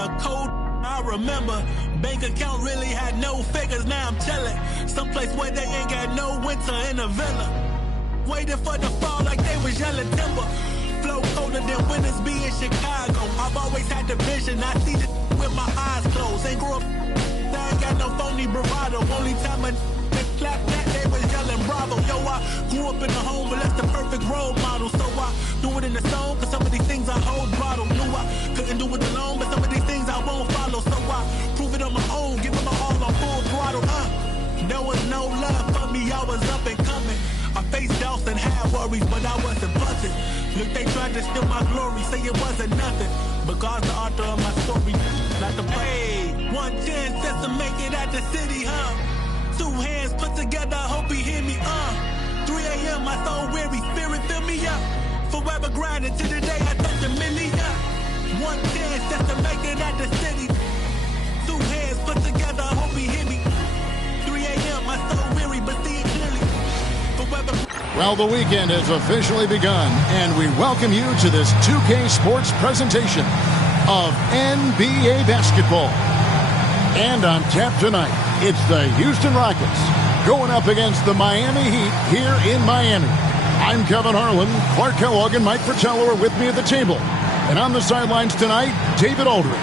Yeah, cold, I remember. Bank account really had no figures, now I'm chillin'. Someplace where they ain't got no winter in a villa. Waiting for the fall like they was yelling timber. Flow colder than winters be in Chicago. I've always had the vision, I see the with my eyes closed. Ain't grew up, I ain't got no phony bravado. Only time I clap that, they was yelling bravo. Yo, I grew up in the home, but that's the perfect role model. So I do it in the song, cause some of these things I hold bottle. Knew I couldn't do it alone, but some of these things I won't follow. So I prove it on my own, give it my all on full throttle. There was no love for me, I was up and coming. I faced doubts and had worries, but I wasn't busted. Look, they tried to steal my glory, say it wasn't nothing. But God's the author of my story, not the play. One chance just to make it at the city, Two hands put together, hope he hear me, 3 a.m., my soul weary, spirit fill me up. Forever grinding to the day I touch a million. One chance just to make it at the city. 2 hands put together, hope he hear me. 3 a.m., my soul weary, but see it clearly. Well, the weekend has officially begun, and we welcome you to this 2K Sports presentation of NBA basketball. And on tap tonight, it's the Houston Rockets going up against the Miami Heat here in Miami. I'm Kevin Harlan. Clark Kellogg and Mike Fratello are with me at the table. And on the sidelines tonight, David Aldridge.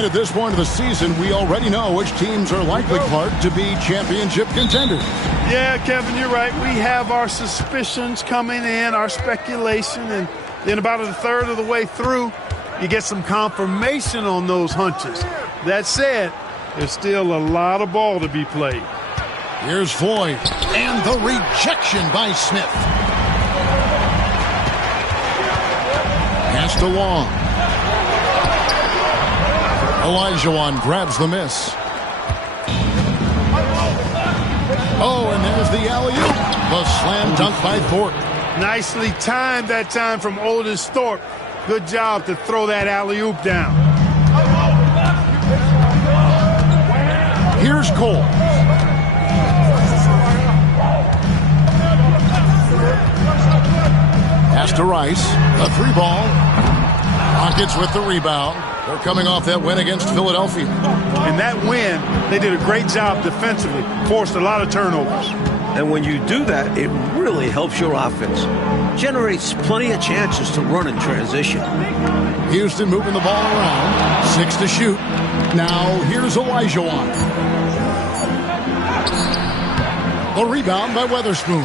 At this point of the season, we already know which teams are likely, Clark, to be championship contenders. Yeah, Kevin, you're right. We have our suspicions coming in, our speculation, and then about a third of the way through, you get some confirmation on those hunches. That said, there's still a lot of ball to be played. Here's Floyd, and the rejection by Smith. Pass to Long. Olajuwon grabs the miss. Oh, and there's the alley-oop. The slam dunk by Thorpe. Nicely timed that time from Otis Thorpe. Good job to throw that alley-oop down. Here's Cole. Pass to Rice. A 3-ball. Rockets with the rebound. They're coming off that win against Philadelphia. In that win, they did a great job defensively, forced a lot of turnovers. And when you do that, it really helps your offense. Generates plenty of chances to run in transition. Houston moving the ball around. 6 to shoot. Now here's Olajuwon. The rebound by Weatherspoon.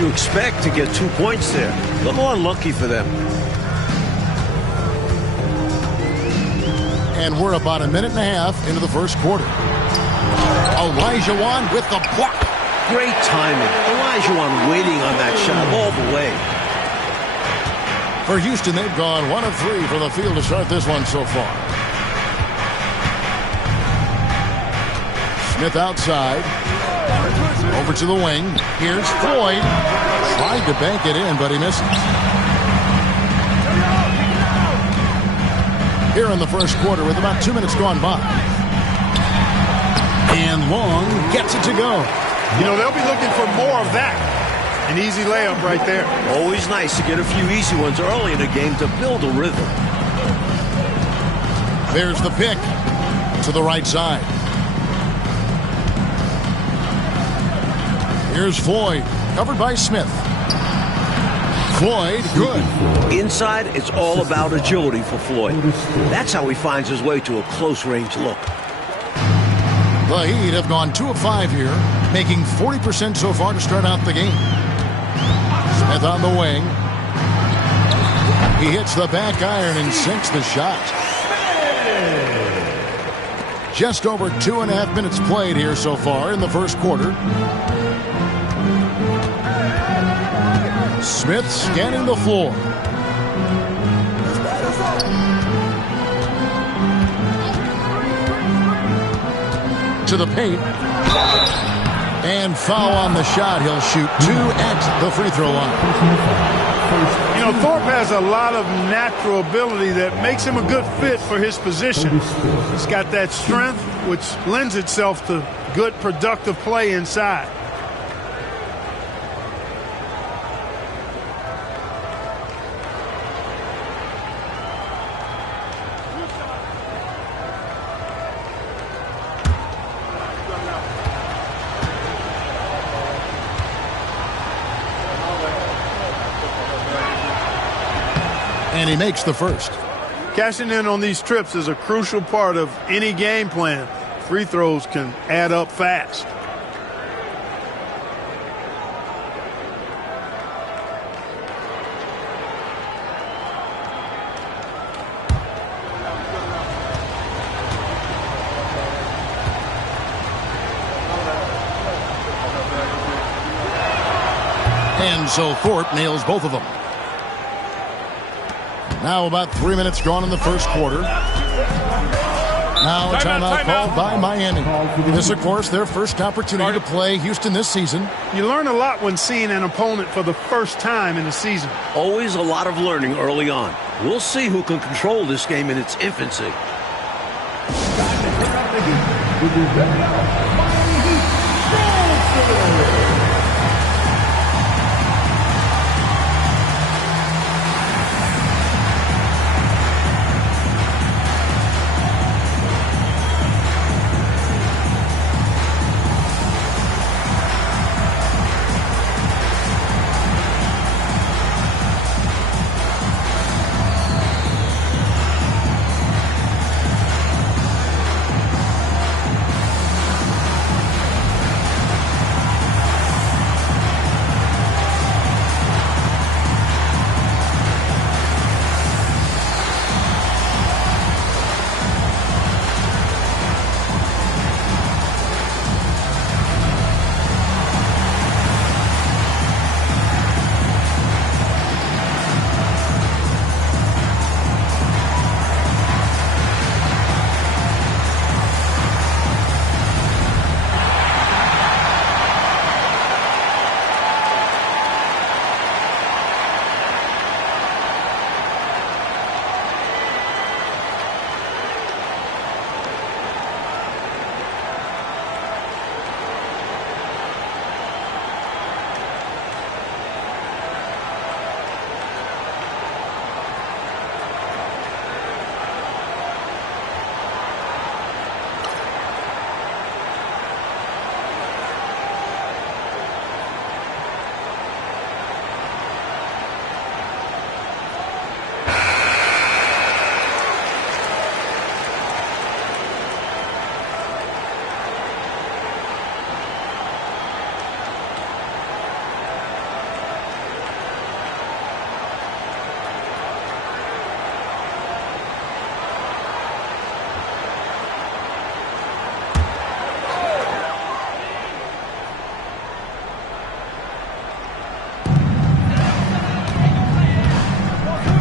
You expect to get 2 points there. A little unlucky for them. And we're about a minute and a half into the first quarter. Olajuwon with the block. Great timing. Olajuwon waiting on that shot all the way. For Houston, they've gone 1 of 3 from the field to start this one so far. Smith outside. Over to the wing. Here's Floyd. Tried to bank it in, but he misses. Here in the first quarter with about 2 minutes gone by. And Long gets it to go. You know, they'll be looking for more of that. An easy layup right there. Always nice to get a few easy ones early in a game to build a rhythm. There's the pick to the right side. Here's Floyd, covered by Smith. Floyd, good. Inside, it's all about agility for Floyd. That's how he finds his way to a close-range look. The Heat have gone 2 of 5 here, making 40% so far to start out the game. Smith on the wing. He hits the back iron and sinks the shot. Just over 2.5 minutes played here so far in the first quarter. Smith scanning the floor. To the paint. And foul on the shot. He'll shoot 2 at the free throw line. You know, Thorpe has a lot of natural ability that makes him a good fit for his position. He's got that strength, which lends itself to good, productive play inside. And he makes the first. Cashing in on these trips is a crucial part of any game plan. Free throws can add up fast. And so Thorpe nails both of them. Now about 3 minutes gone in the first quarter. Now a timeout called by Miami. This, of course, their first opportunity to play Houston this season. You learn a lot when seeing an opponent for the first time in the season. Always a lot of learning early on. We'll see who can control this game in its infancy.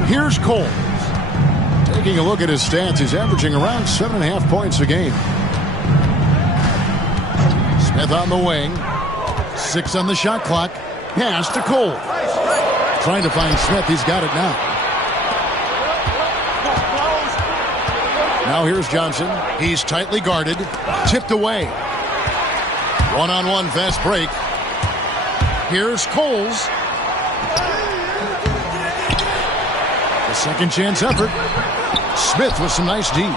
Here's Cole. Taking a look at his stats, he's averaging around 7.5 points a game. Smith on the wing. 6 on the shot clock. Pass to Cole. Trying to find Smith. He's got it now. Now here's Johnson. He's tightly guarded. Tipped away. One-on-one fast break. Here's Coles. A second chance effort. Smith with some nice D.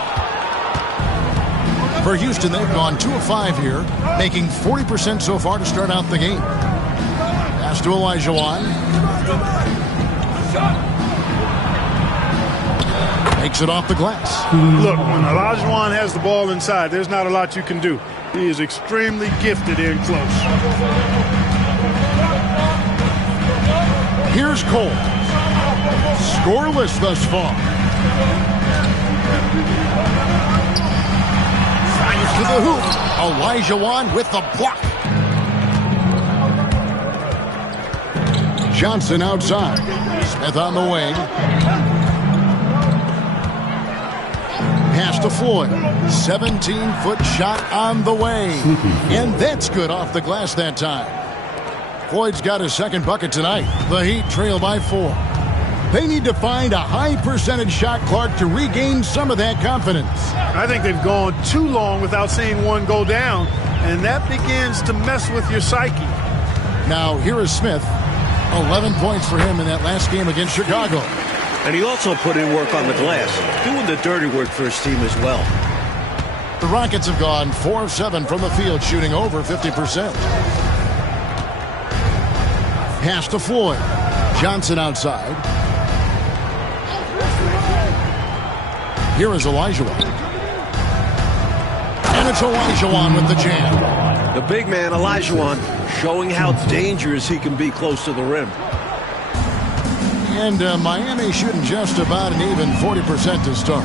For Houston, they've gone 2 of 5 here, making 40% so far to start out the game. Pass to Olajuwon. Makes it off the glass. Look, when Olajuwon has the ball inside, there's not a lot you can do. He is extremely gifted in close. Here's Cole. Scoreless thus far. Fires to the hoop. Olajuwon with the block. Johnson outside. Smith on the wing. Pass to Floyd. 17-foot shot on the way. And that's good off the glass that time. Floyd's got his second bucket tonight. The Heat trail by 4. They need to find a high percentage shot, Clark, to regain some of that confidence. I think they've gone too long without seeing one go down, and that begins to mess with your psyche. Now, here is Smith. 11 points for him in that last game against Chicago. And he also put in work on the glass, doing the dirty work for his team as well. The Rockets have gone 4 of 7 from the field, shooting over 50%. Pass to Floyd. Johnson outside. Here is Olajuwon. And it's Olajuwon with the jam. The big man, Olajuwon, showing how dangerous he can be close to the rim. And Miami shooting just about an even 40% to start.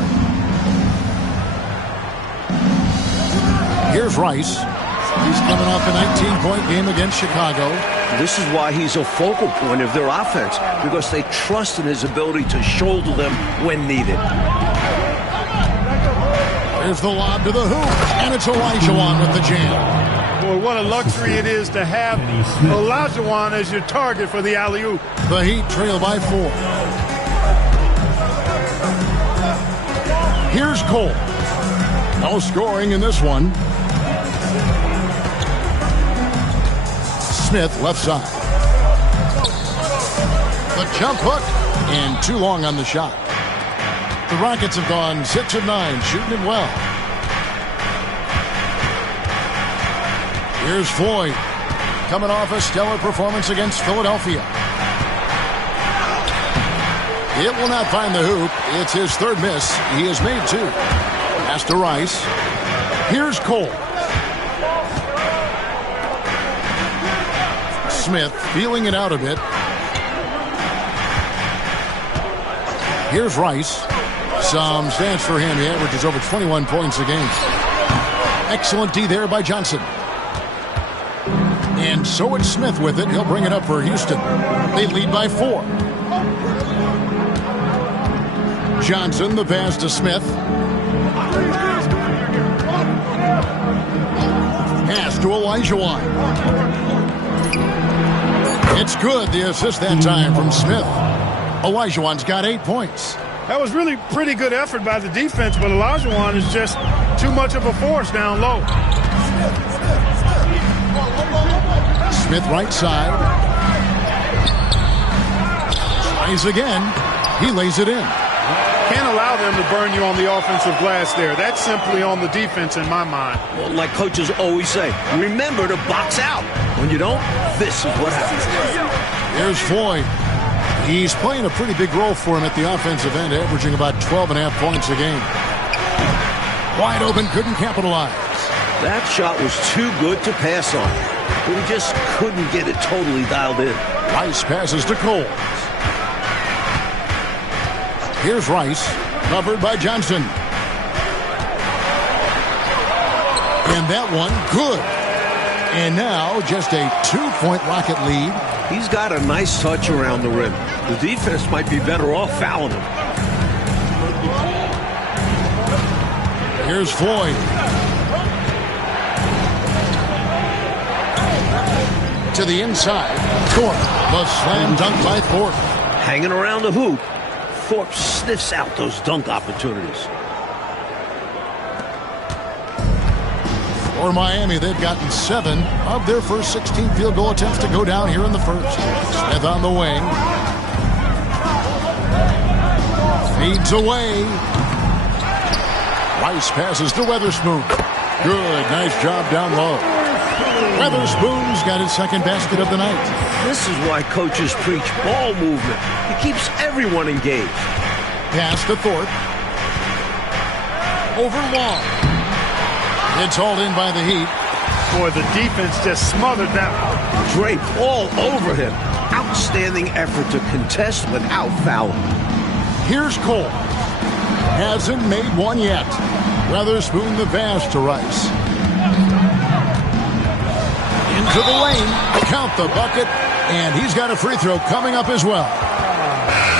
Here's Rice. He's coming off a 19-point game against Chicago. This is why he's a focal point of their offense, because they trust in his ability to shoulder them when needed. There's the lob to the hoop, and it's Olajuwon with the jam. Boy, what a luxury it is to have Olajuwon as your target for the alley-oop. The Heat trail by 4. Here's Cole. No scoring in this one. Smith left side. The jump hook, and too long on the shot. The Rockets have gone 6 of 9, shooting it well. Here's Floyd, coming off a stellar performance against Philadelphia. It will not find the hoop. It's his third miss. He has made 2. Pass to Rice. Here's Cole. Smith feeling it out a bit. Here's Rice. Some stats for him. He averages over 21 points a game. Excellent D there by Johnson. And so it's Smith with it. He'll bring it up for Houston. They lead by 4. Johnson, the pass to Smith. Pass to Olajuwon. It's good. The assist that time from Smith. Olajuwon's got 8 points. That was really pretty good effort by the defense, but Olajuwon is just too much of a force down low. Smith right side. Tries again. He lays it in. Can't allow them to burn you on the offensive glass there. That's simply on the defense in my mind. Well, like coaches always say, remember to box out. When you don't, this is what happens. Here's Floyd. He's playing a pretty big role for him at the offensive end, averaging about 12.5 points a game. Wide open, couldn't capitalize. That shot was too good to pass on, but he just couldn't get it totally dialed in. Rice passes to Cole. Here's Rice, covered by Johnson. And that one, good. And now just a 2-point Rocket lead. He's got a nice touch around the rim. The defense might be better off fouling him. Here's Floyd. To the inside. Thorpe, the slam dunk by Thorpe. Hanging around the hoop, Thorpe sniffs out those dunk opportunities. For Miami, they've gotten 7 of their first 16 field goal attempts to go down here in the first. Smith on the wing. Feeds away. Rice passes to Weatherspoon. Good, nice job down low. Weatherspoon's got his second basket of the night. This is why coaches preach ball movement. It keeps everyone engaged. Pass to Thorpe. Over Long. It's hauled in by the Heat. Boy, the defense just smothered that one. Drape all over him. Outstanding effort to contest without fouling. Here's Cole. Hasn't made one yet. Weatherspoon the pass to Rice. Into the lane. Count the bucket. And he's got a free throw coming up as well.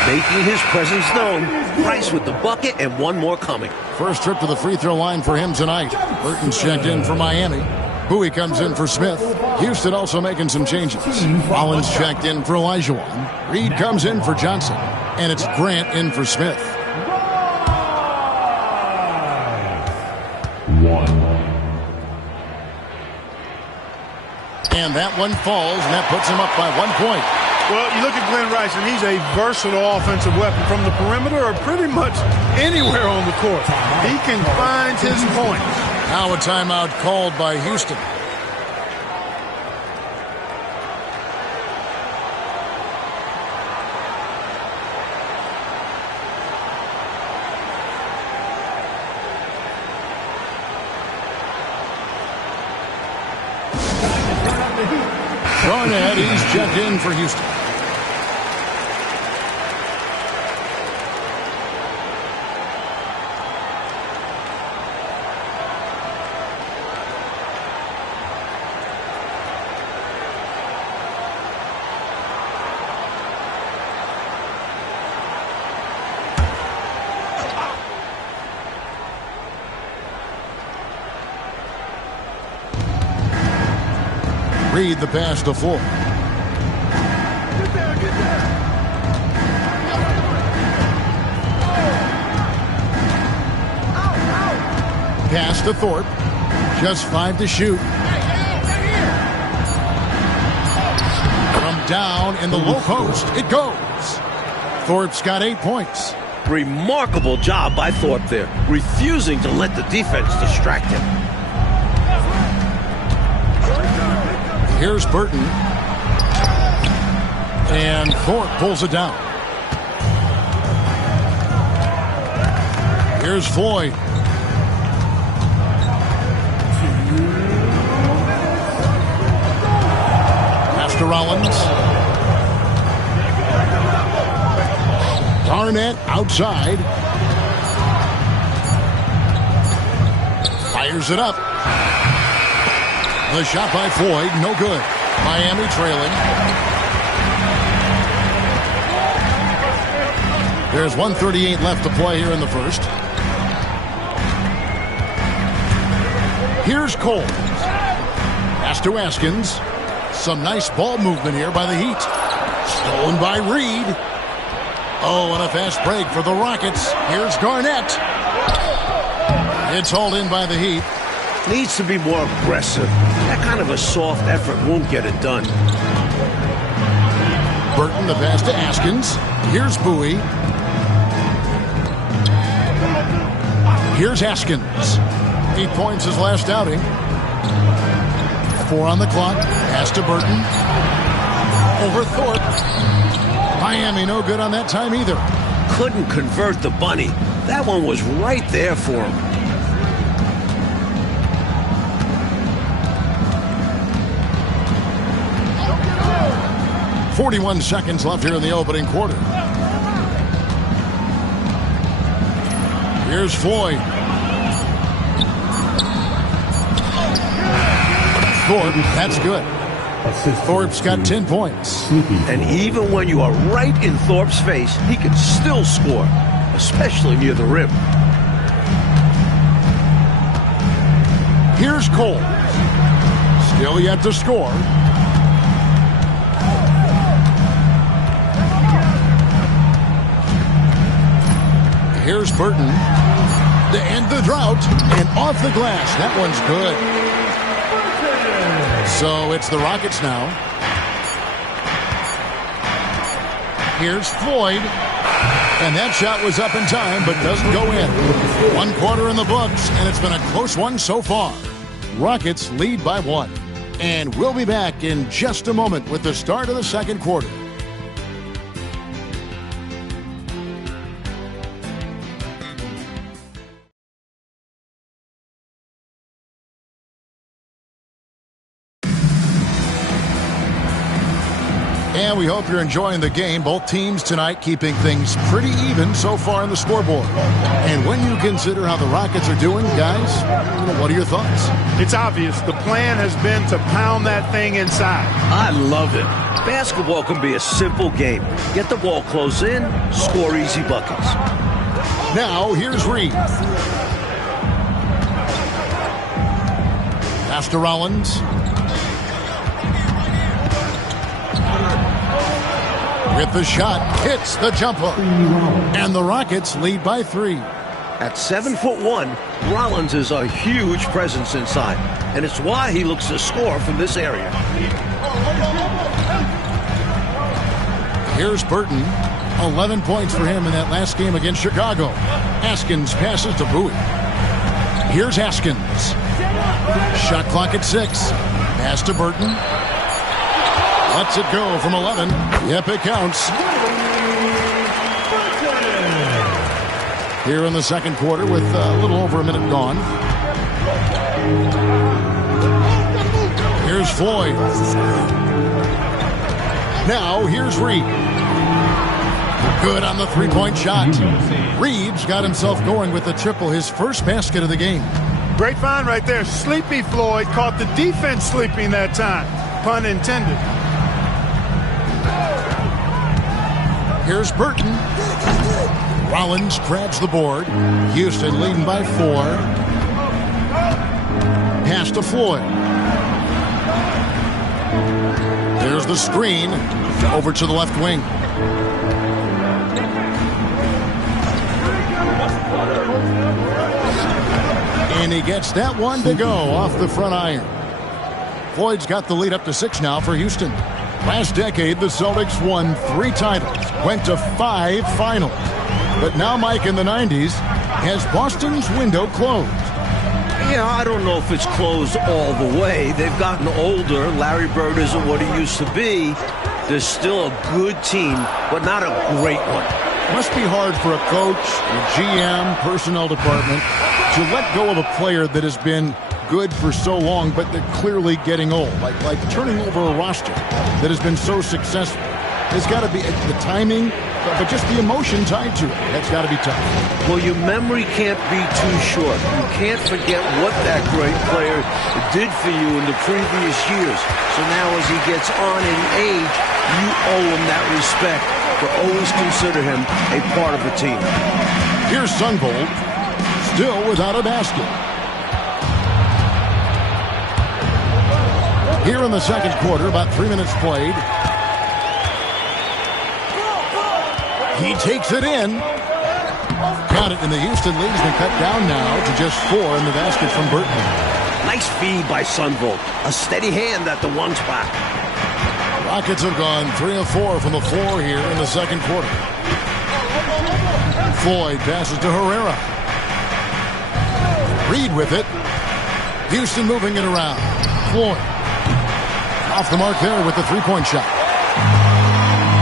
Making his presence known. Price with the bucket and one more coming. First trip to the free throw line for him tonight. Burton's checked in for Miami. Bowie comes in for Smith. Houston also making some changes. Rollins checked in for Olajuwon. Reed comes in for Johnson. And it's Grant in for Smith. And that one falls, and that puts him up by 1 point. Well, you look at Glenn Rice, and he's a versatile offensive weapon from the perimeter or pretty much anywhere on the court. He can find his points. Now a timeout called by Houston. Garnett, he's checked in for Houston. Reed the pass to Ford. Pass to Thorpe. Just 5 to shoot. From down in the low post, it goes. Thorpe's got 8 points. Remarkable job by Thorpe there, refusing to let the defense distract him. Here's Burton. And Thorpe pulls it down. Here's Floyd. Pass to Rollins. Garnett outside. Fires it up. The shot by Floyd, no good. Miami trailing. There's 1:38 left to play here in the first. Here's Cole. Pass to Askins. Some nice ball movement here by the Heat. Stolen by Reed. Oh, and a fast break for the Rockets. Here's Garnett. It's hauled in by the Heat. Needs to be more aggressive. That kind of a soft effort won't get it done. Burton the pass to Askins. Here's Bowie. Here's Askins. 8 points his last outing. 4 on the clock. Pass to Burton. Over Thorpe. Miami no good on that time either. Couldn't convert the bunny. That one was right there for him. 41 seconds left here in the opening quarter. Here's Floyd. Thorpe, that's good. Thorpe's got 10 points. And even when you are right in Thorpe's face, he can still score, especially near the rim. Here's Cole. Still yet to score. Here's Burton to end the drought, and off the glass. That one's good. So it's the Rockets now. Here's Floyd, and that shot was up in time, but doesn't go in. 1 quarter in the books, and it's been a close one so far. Rockets lead by 1, and we'll be back in just a moment with the start of the second quarter. And we hope you're enjoying the game. Both teams tonight keeping things pretty even so far on the scoreboard. And when you consider how the Rockets are doing, guys, what are your thoughts? It's obvious. The plan has been to pound that thing inside. I love it. Basketball can be a simple game. Get the ball close in, score easy buckets. Now, here's Reed. Pass to Rollins. With the shot, hits the jumper. And the Rockets lead by 3. At 7'1", Rollins is a huge presence inside, and it's why he looks to score from this area. Here's Burton. 11 points for him in that last game against Chicago. Haskins passes to Bowie. Here's Haskins. Shot clock at 6. Pass to Burton. Lets it go from 11. Yep, it counts. Here in the second quarter with a little over a minute gone. Here's Floyd. Now here's Reed. Good on the three-point shot. Reed's got himself going with the triple, his first basket of the game. Great find right there. Sleepy Floyd caught the defense sleeping that time. Pun intended. Here's Burton. Rollins grabs the board. Houston leading by 4. Pass to Floyd. There's the screen. Over to the left wing. And he gets that one to go off the front iron. Floyd's got the lead up to 6 now for Houston. Last decade, the Celtics won 3 titles, went to 5 finals. But now, Mike, in the 90s, has Boston's window closed? Yeah, I don't know if it's closed all the way. They've gotten older. Larry Bird isn't what he used to be. They're still a good team, but not a great one. Must be hard for a coach, a GM, personnel department to let go of a player that has been good for so long, but they're clearly getting old. Like turning over a roster that has been so successful. There's got to be the timing, but just the emotion tied to it. That's got to be tough. Well, your memory can't be too short. You can't forget what that great player did for you in the previous years. So now as he gets on in age, you owe him that respect, but always consider him a part of the team. Here's Sunvold, still without a basket. Here in the second quarter, about 3 minutes played. He takes it in. Got it, and the Houston lead has been cut down now to just 4 in the basket from Burton. Nice feed by Sunvold. A steady hand at the one spot. Rockets have gone 3 of 4 from the floor here in the second quarter. Floyd passes to Herrera. Reed with it. Houston moving it around. Floyd. Off the mark there with the three-point shot.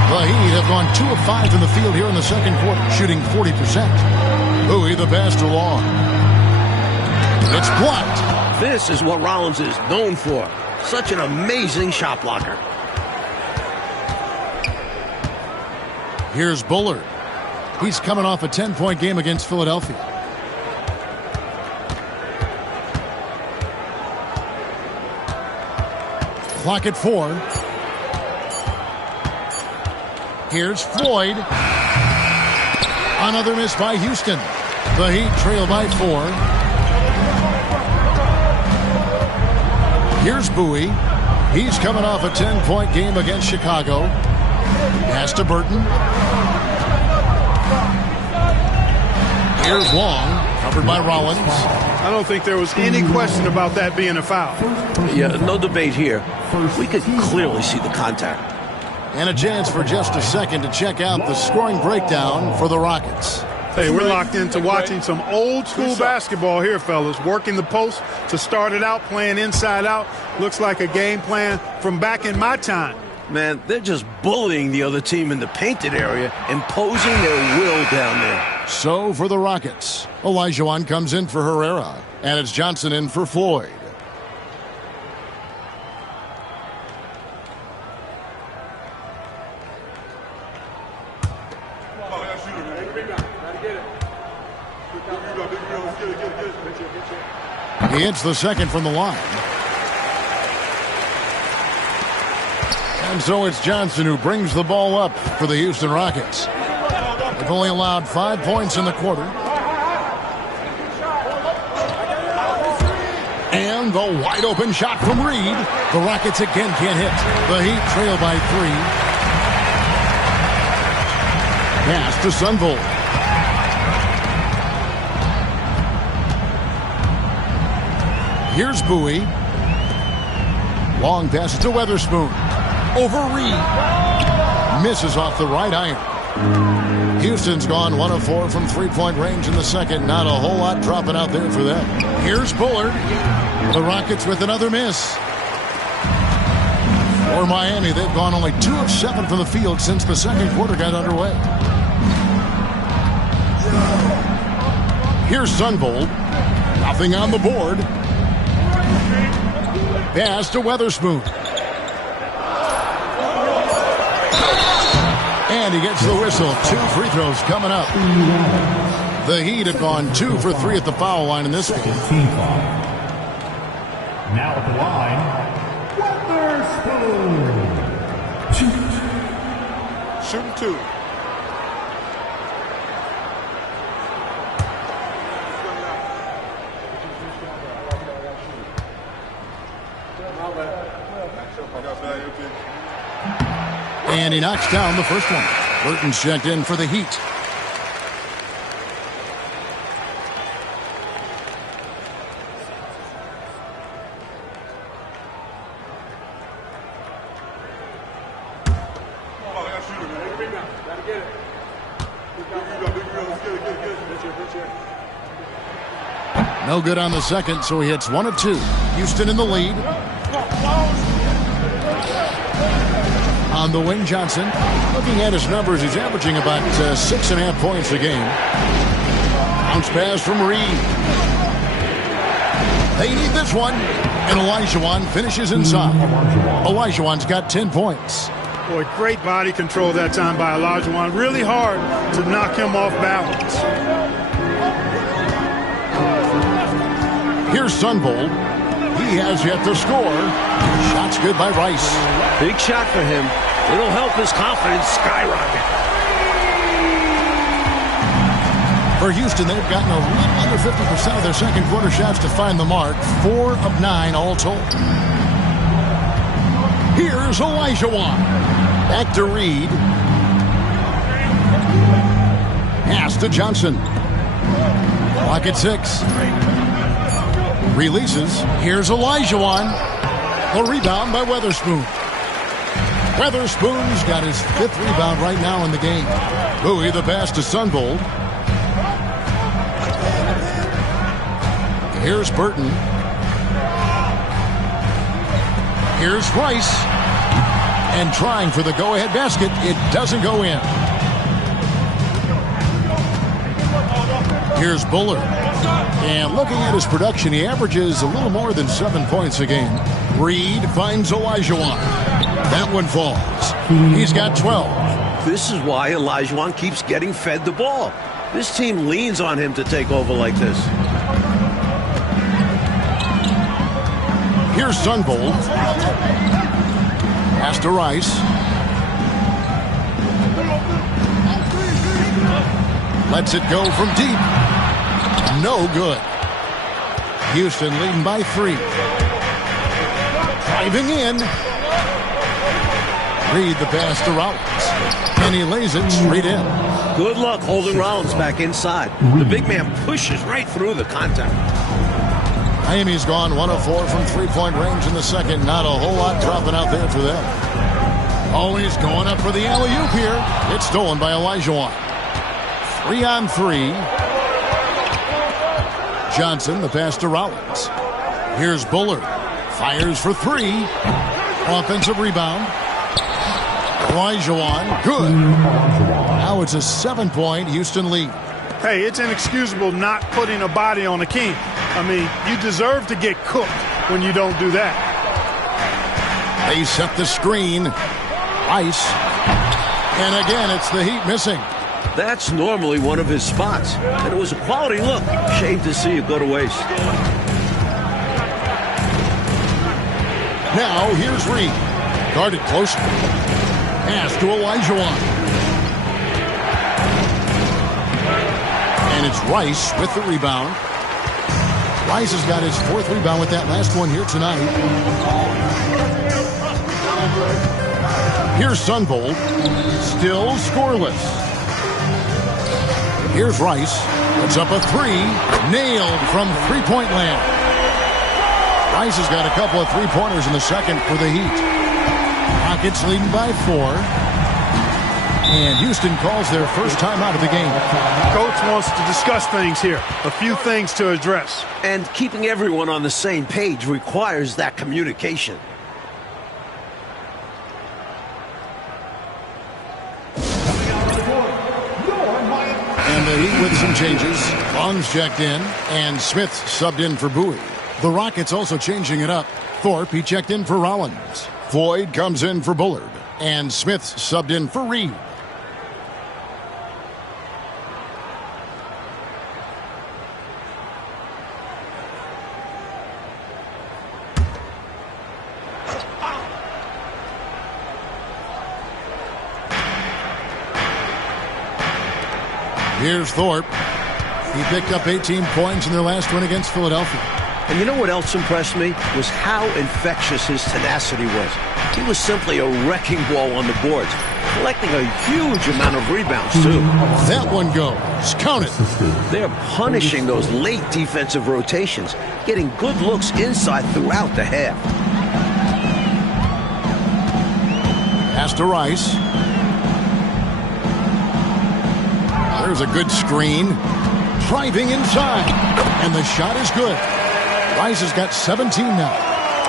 The Heat have gone 2 of 5 in the field here in the second quarter, shooting 40%. Bowie the pass to Long. It's blocked. This is what Rollins is known for. Such an amazing shot blocker. Here's Bullard. He's coming off a 10-point game against Philadelphia. Clock at 4. Here's Floyd. Another miss by Houston. The Heat trail by 4. Here's Bowie. He's coming off a 10-point game against Chicago. Pass to Burton. Here's Long, covered by Rollins. I don't think there was any question about that being a foul. Yeah, no debate here. We could clearly see the contact. And a chance for just a second to check out the scoring breakdown for the Rockets. Hey, we're locked into watching some old school basketball here, fellas. Working the post to start it out, playing inside out. Looks like a game plan from back in my time. Man, they're just bullying the other team in the painted area, imposing their will down there. So for the Rockets, Olajuwon comes in for Herrera, and it's Johnson in for Floyd. He hits the second from the line. And so it's Johnson who brings the ball up for the Houston Rockets. They've only allowed 5 points in the quarter. And the wide open shot from Reed. The Rockets again can't hit. The Heat trail by 3. Pass to Sunvolt. Here's Bowie. Long pass to Weatherspoon. Over Reed. Misses off the right iron. Houston's gone 1 of 4 from three-point range in the second. Not a whole lot dropping out there for them. Here's Bullard. The Rockets with another miss. For Miami, they've gone only 2 of 7 from the field since the second quarter got underway. Here's Sunvolt. Nothing on the board. Pass to Weatherspoon. And he gets the whistle. 2 free throws coming up. The Heat have gone 2 for 3 at the foul line in this game. Team foul. Now at the line, Weatherspoon. Shooting 2. And he knocks down the first one. Burton's checked in for the Heat. No good on the second, so he hits 1 of 2. Houston in the lead. On the wing, Johnson. Looking at his numbers, he's averaging about 6.5 points a game. Bounce pass from Reed. They need this one. And Olajuwon finishes inside. Olajuwon's got 10 points. Boy, great body control that time by Olajuwon. Really hard to knock him off balance. Here's Sunvolt. He has yet to score. Shot's good by Rice. Big shot for him. It'll help his confidence skyrocket. For Houston, they've gotten a little under 50% of their second quarter shots to find the mark. 4 of 9 all told. Here's Olajuwon. Back to Reed. Pass to Johnson. Clock at 6. Releases. Here's Olajuwon. The rebound by Weatherspoon. Weatherspoon's got his 5th rebound right now in the game. Bowie the pass to Sunvolt. Here's Burton. Here's Rice. And trying for the go-ahead basket. It doesn't go in. Here's Bullard. And looking at his production, he averages a little more than 7 points a game. Reed finds Olajuwon. That one falls. He's got 12. This is why Olajuwon keeps getting fed the ball. This team leans on him to take over like this. Here's Sunvolt. Pass to Rice. Lets it go from deep. No good. Houston leading by 3. Driving in. Reed the pass to Rollins. And he lays it straight in. Good luck holding Rollins back inside. The big man pushes right through the contact. Miami's gone 1 of 4 from three-point range in the second. Not a whole lot dropping out there for them. Always going up for the alley-oop here. It's stolen by Olajuwon. 3 on 3. Johnson, the pass to Rollins. Here's Bullard. Fires for 3. Offensive rebound. Olajuwon, good. Now it's a 7-point Houston lead. Hey, it's inexcusable not putting a body on the king. I mean, you deserve to get cooked when you don't do that. They set the screen. Rice. And again, it's the Heat missing. That's normally one of his spots, and it was a quality look. Shame to see it go to waste. Now, here's Reed. Guarded closely. Pass to Olajuwon. And it's Rice with the rebound. Rice has got his 4th rebound with that last one here tonight. Here's Sunvold. Still scoreless. Here's Rice. Puts up a 3. Nailed from three-point land. Rice has got a couple of three-pointers in the second for the Heat. Rockets leading by 4. And Houston calls their first timeout of the game. Coach wants to discuss things here. A few things to address. And keeping everyone on the same page requires that communication. And the Heat with some changes. Long's checked in, and Smith subbed in for Bowie. The Rockets also changing it up. Thorpe, he checked in for Rollins. Floyd comes in for Bullard. And Smith subbed in for Reed. Here's Thorpe. He picked up 18 points in their last win against Philadelphia. And you know what else impressed me? Was how infectious his tenacity was. He was simply a wrecking ball on the boards, collecting a huge amount of rebounds, too. That one goes. Count it. They're punishing those late defensive rotations, getting good looks inside throughout the half. Pass to Rice. There's a good screen. Driving inside. And the shot is good. Rice has got 17 now.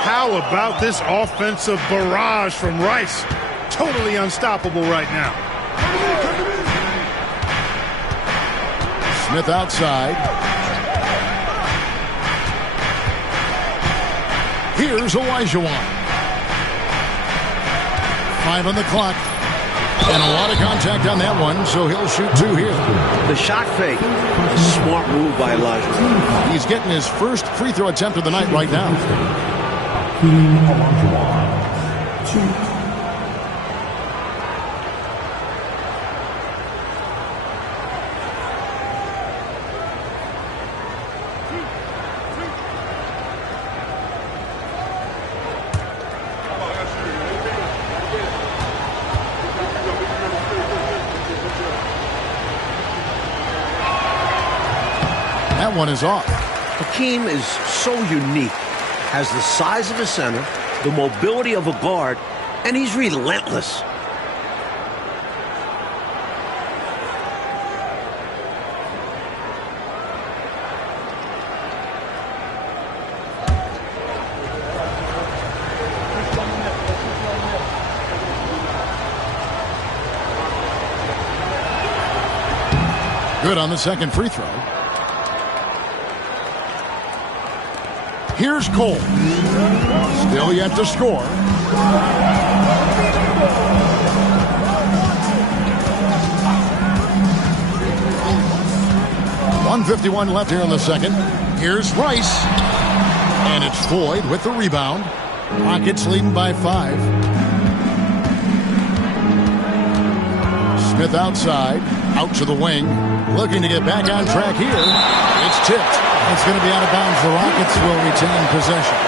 How about this offensive barrage from Rice? Totally unstoppable right now. Smith outside. Here's Olajuwon. 5 on the clock. And a lot of contact on that one, so he'll shoot 2 here. The shot fake. A smart move by Elijah. He's getting his first free throw attempt of the night right now. That one is off. Hakeem is so unique. Has the size of a center, the mobility of a guard, and he's relentless. Good on the second free throw. Here's Cole. Still yet to score. .151 left here in the second. Here's Rice. And it's Floyd with the rebound. Rockets leading by 5. Smith outside. Out to the wing. Looking to get back on track here. It's tipped. It's going to be out of bounds. The Rockets will retain possession.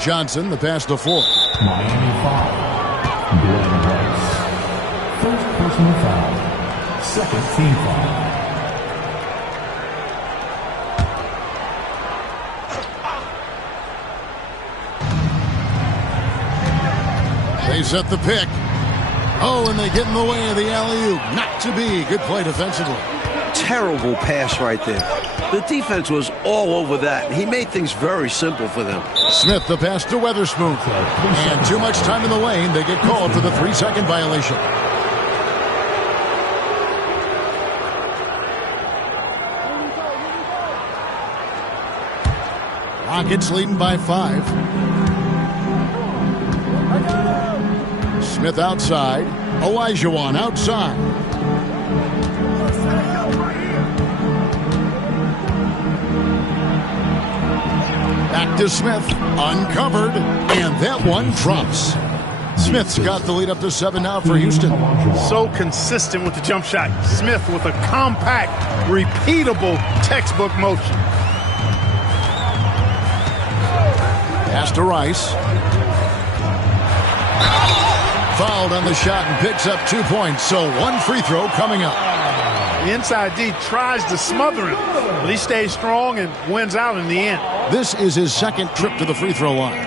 Johnson, the pass to Floyd. Miami foul. Glenn Rice. First personal foul. Second team foul. They set the pick. Oh, and they get in the way of the alley-oop. Not to be. Good play defensively. Terrible pass right there. The defense was all over that. He made things very simple for them. Smith, the pass to Weatherspoon. And too much time in the lane. They get called for the 3-second violation. Rockets leading by 5. Smith outside. Olajuwon outside. Back to Smith. Uncovered. And that one drops. Smith's got the lead up to 7 now for Houston. So consistent with the jump shot. Smith with a compact, repeatable textbook motion. Pass to Rice. Fouled on the shot and picks up 2 points. So 1 free throw coming up. The inside D tries to smother him, but he stays strong and wins out in the end. This is his second trip to the free throw line.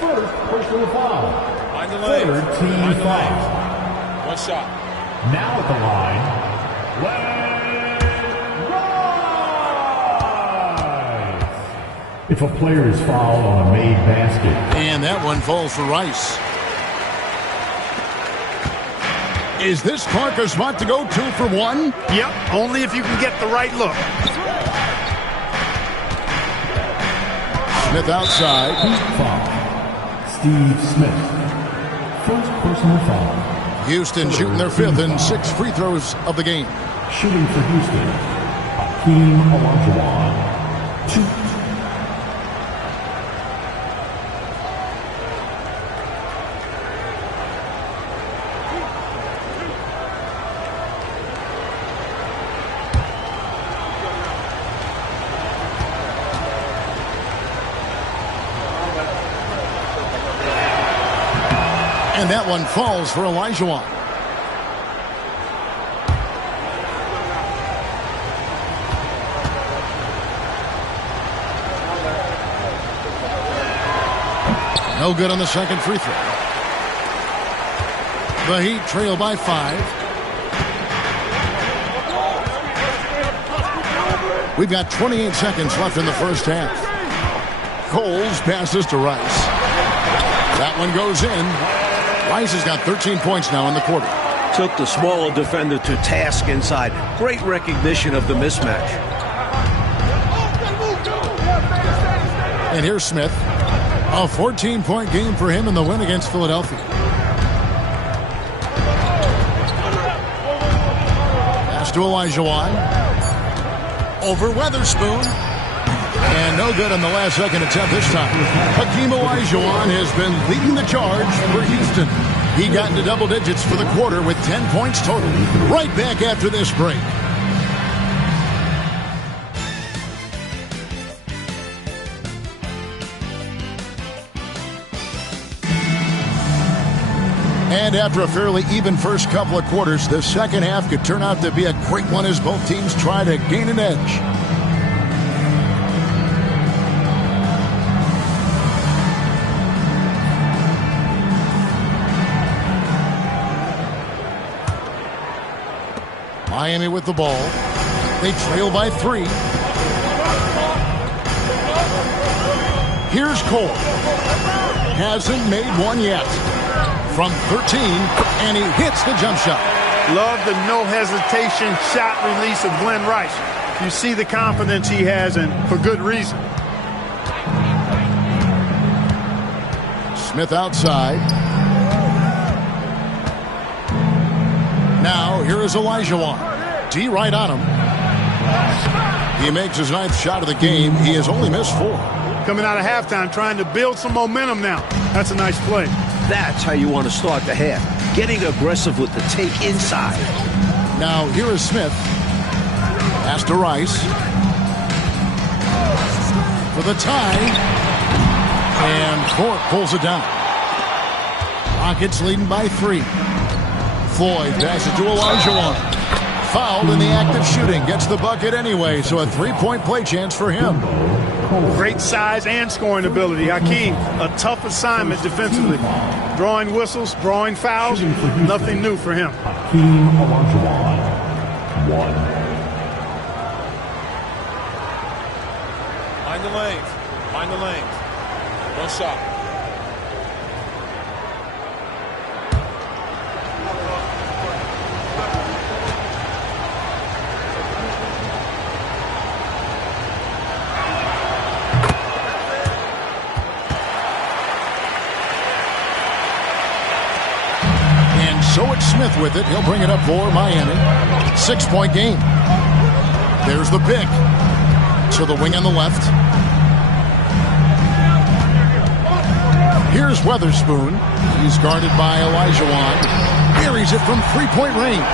First personal foul. Third team foul. 1 shot. Now at the line, Rice. If a player is fouled on a made basket. And that one falls for Rice. Is this Clark a spot to go 2 for 1? Yep, only if you can get the right look. Smith outside. Foul. Steve Smith. First personal foul. Houston shooting their 5th and 6 free throws of the game. Shooting for Houston, Hakeem Olajuwon. 2. And that one falls for Olajuwon. No good on the second free throw. The Heat trail by 5. We've got 28 seconds left in the first half. Coles passes to Rice. That one goes in. Rice has got 13 points now in the quarter. Took the smaller defender to task inside. Great recognition of the mismatch. And here's Smith. A 14-point game for him in the win against Philadelphia. Pass to Olajuwon. Over Weatherspoon. And no good on the last second attempt this time. Hakeem Olajuwon has been leading the charge for Houston. He got into double digits for the quarter with 10 points total. Right back after this break. And after a fairly even first couple of quarters, the second half could turn out to be a great one as both teams try to gain an edge. Miami with the ball. They trail by 3. Here's Cole. Hasn't made one yet. From 13, and he hits the jump shot. Love the no-hesitation shot release of Glenn Rice. You see the confidence he has, and for good reason. Smith outside. Now, here is Olajuwon. D right on him. He makes his 9th shot of the game. He has only missed 4. Coming out of halftime, trying to build some momentum now. That's a nice play. That's how you want to start the half. Getting aggressive with the take inside. Now, here is Smith. Pass to Rice. For the tie. And Thorpe pulls it down. Rockets leading by 3. Floyd passes to Olajuwon. Fouled in the act of shooting. Gets the bucket anyway, so a 3-point play chance for him. Great size and scoring ability. Hakeem, a tough assignment defensively. Drawing whistles, drawing fouls, nothing new for him. Hakeem Olajuwon. 1. Find the lanes. Find the lanes. 1 shot. So it's Smith with it. He'll bring it up for Miami. 6-point game. There's the pick. To the wing on the left. Here's Weatherspoon. He's guarded by Olajuwon. Buries it from three-point range.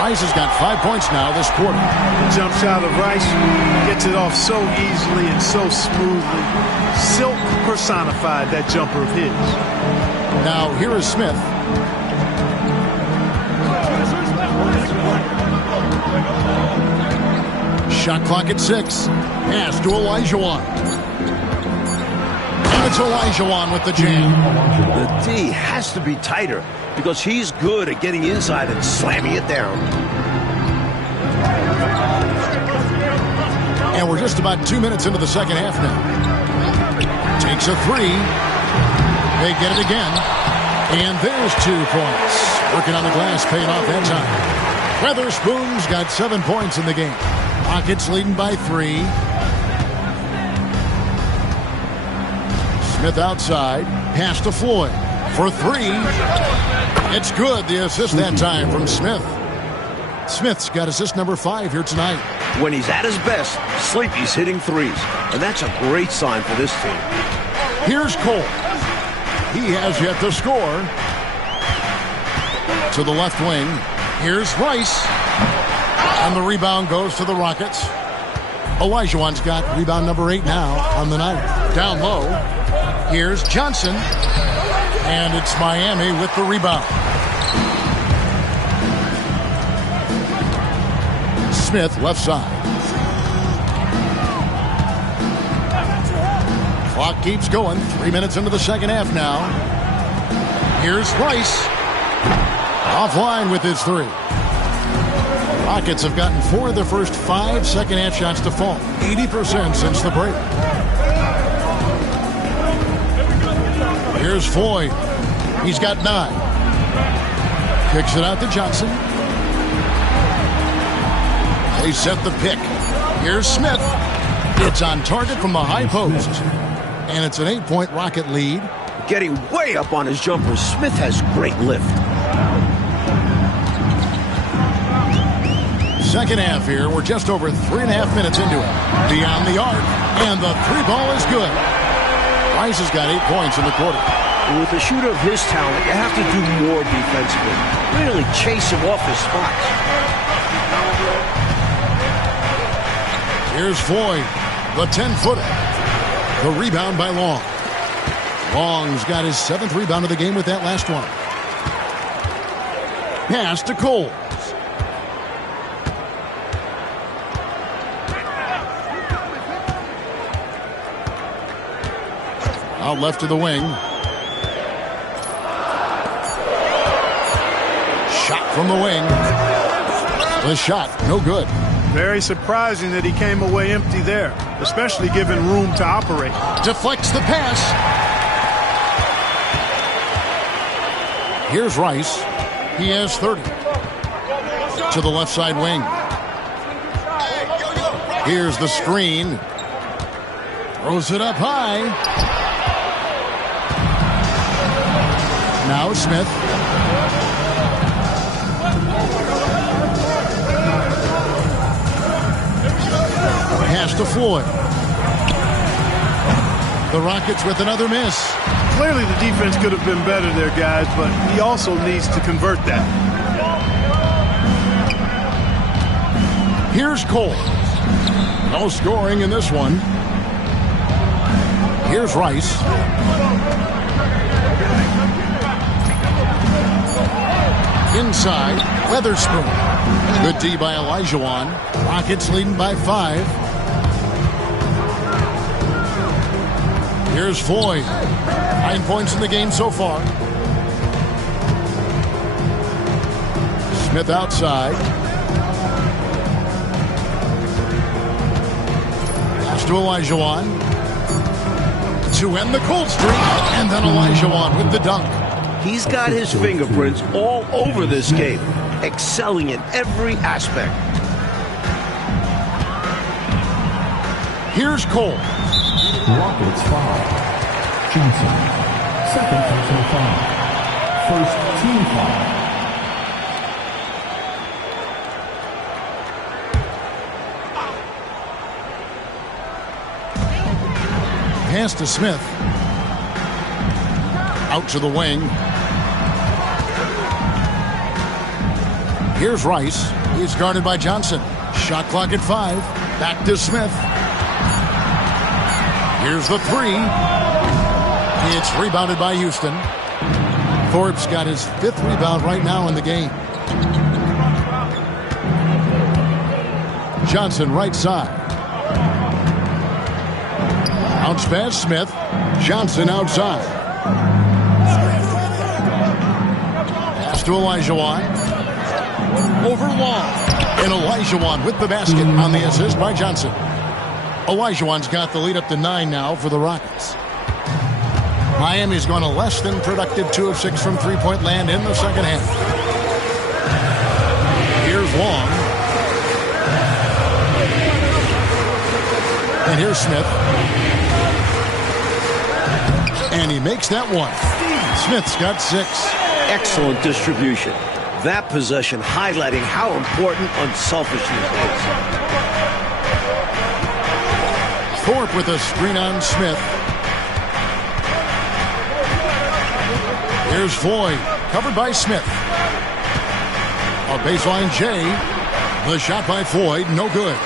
Rice has got 5 points now this quarter. Jump shot of Rice gets it off so easily and so smoothly. Silk personified that jumper of his. Now here is Smith. Shot clock at 6. Pass to Olajuwon. And it's Olajuwon with the jam. The D has to be tighter because he's good at getting inside and slamming it down. And we're just about 2 minutes into the second half now. Takes a three. They get it again. And there's 2 points. Working on the glass, paying off that time. Weatherspoon's got 7 points in the game. Rockets leading by 3. Smith outside. Pass to Floyd for 3. It's good. The assist that time from Smith. Smith's got assist number 5 here tonight. When he's at his best, Sleepy's hitting threes. And that's a great sign for this team. Here's Cole. He has yet to score. To the left wing. Here's Rice. And the rebound goes to the Rockets. Olajuwon's got rebound number 8 now on the night. Down low. Here's Johnson. And it's Miami with the rebound. Smith left side. Clock keeps going. 3 minutes into the second half now. Here's Rice. Offline with his 3. Rockets have gotten 4 of their first 5 second half shots to fall. 80% since the break. Here's Floyd. He's got 9. Kicks it out to Johnson. They set the pick. Here's Smith. It's on target from the high post. And it's an 8-point Rocket lead. Getting way up on his jumper, Smith has great lift. Second half here. We're just over 3.5 minutes into it. Beyond the arc. And the 3 ball is good. Rice has got 8 points in the quarter. With a shooter of his talent, you have to do more defensively. Really chase him off his spots. Here's Floyd, the 10-footer. The rebound by Long. Long's got his 7th rebound of the game with that last one. Pass to Cole. Out left to the wing. Shot from the wing. The shot, no good. Very surprising that he came away empty there, especially given room to operate. Deflects the pass. Here's Rice. He has 30. To the left side wing. Here's the screen. Throws it up high. Now Smith. Pass to Floyd. The Rockets with another miss. Clearly the defense could have been better there, guys, but he also needs to convert that. Here's Cole. No scoring in this one. Here's Rice. Inside, Weatherspoon. Good D by Olajuwon. Rockets leading by 5. Here's Floyd. 9 points in the game so far. Smith outside. Pass to Olajuwon. To end the cold streak. And then Olajuwon with the dunk. He's got his fingerprints all over this game, excelling in every aspect. Here's Cole. Rockets foul. Johnson. Second personal foul. First team foul. Pass to Smith. Out to the wing. Here's Rice. He's guarded by Johnson. Shot clock at 5. Back to Smith. Here's the 3. It's rebounded by Houston. Thorpe's got his 5th rebound right now in the game. Johnson right side. Bounce pass Smith. Johnson outside. Pass to Olajuwon. Over Long. And Olajuwon with the basket on the assist by Johnson. Olajuwon's got the lead up to 9 now for the Rockets. Miami's gone a less than productive 2 of 6 from three-point land in the second half. Here's Long. And here's Smith. And he makes that one. Smith's got 6. Excellent distribution. That possession highlighting how important unselfishness is. Thorpe with a screen on Smith. Here's Floyd, covered by Smith. A baseline J. The shot by Floyd, no good.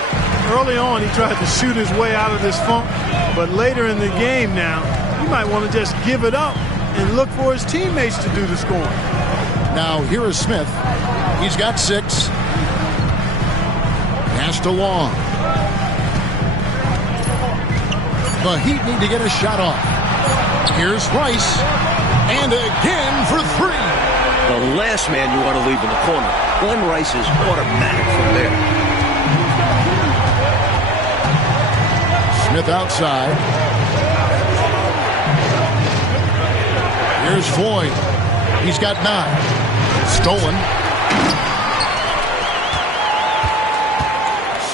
Early on, he tried to shoot his way out of this funk, but later in the game now, he might want to just give it up and look for his teammates to do the scoring. Now, here is Smith. He's got 6. Pass to Long. The Heat need to get a shot off. Here's Rice. And again for 3. The last man you want to leave in the corner. Glenn Rice is automatic from there. Smith outside. Here's Floyd. He's got 9. Stolen.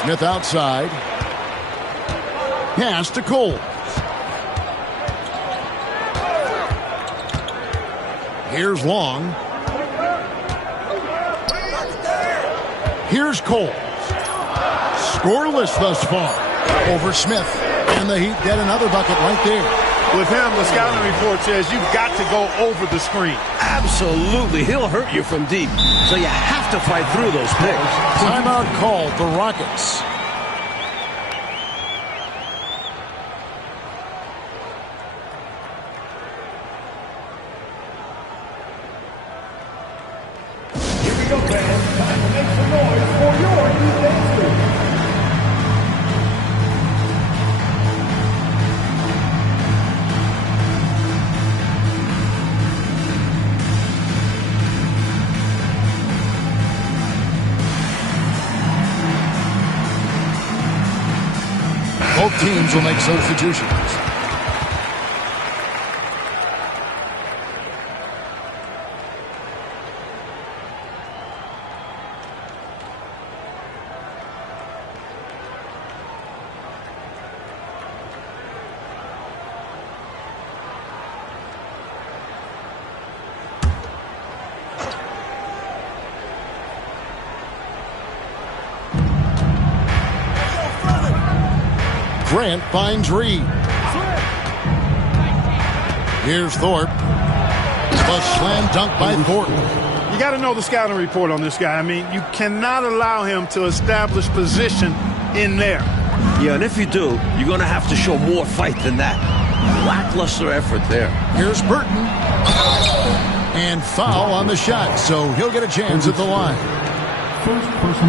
Smith outside. Pass to Cole. Here's Long. Here's Cole. Scoreless thus far over Smith. And the Heat get another bucket right there. With him, the scouting report says you've got to go over the screen. Absolutely. He'll hurt you from deep. So you have to fight through those picks. Timeout called the Rockets. Here we go, fans. Time to make some noise for your new dance. Both teams will make substitutions. Grant finds Reed. Here's Thorpe. A slam dunk by Thorpe. You got to know the scouting report on this guy. I mean, you cannot allow him to establish position in there. Yeah, and if you do, you're going to have to show more fight than that. Lackluster effort there. Here's Burton. And foul on the shot, so he'll get a chance at the line.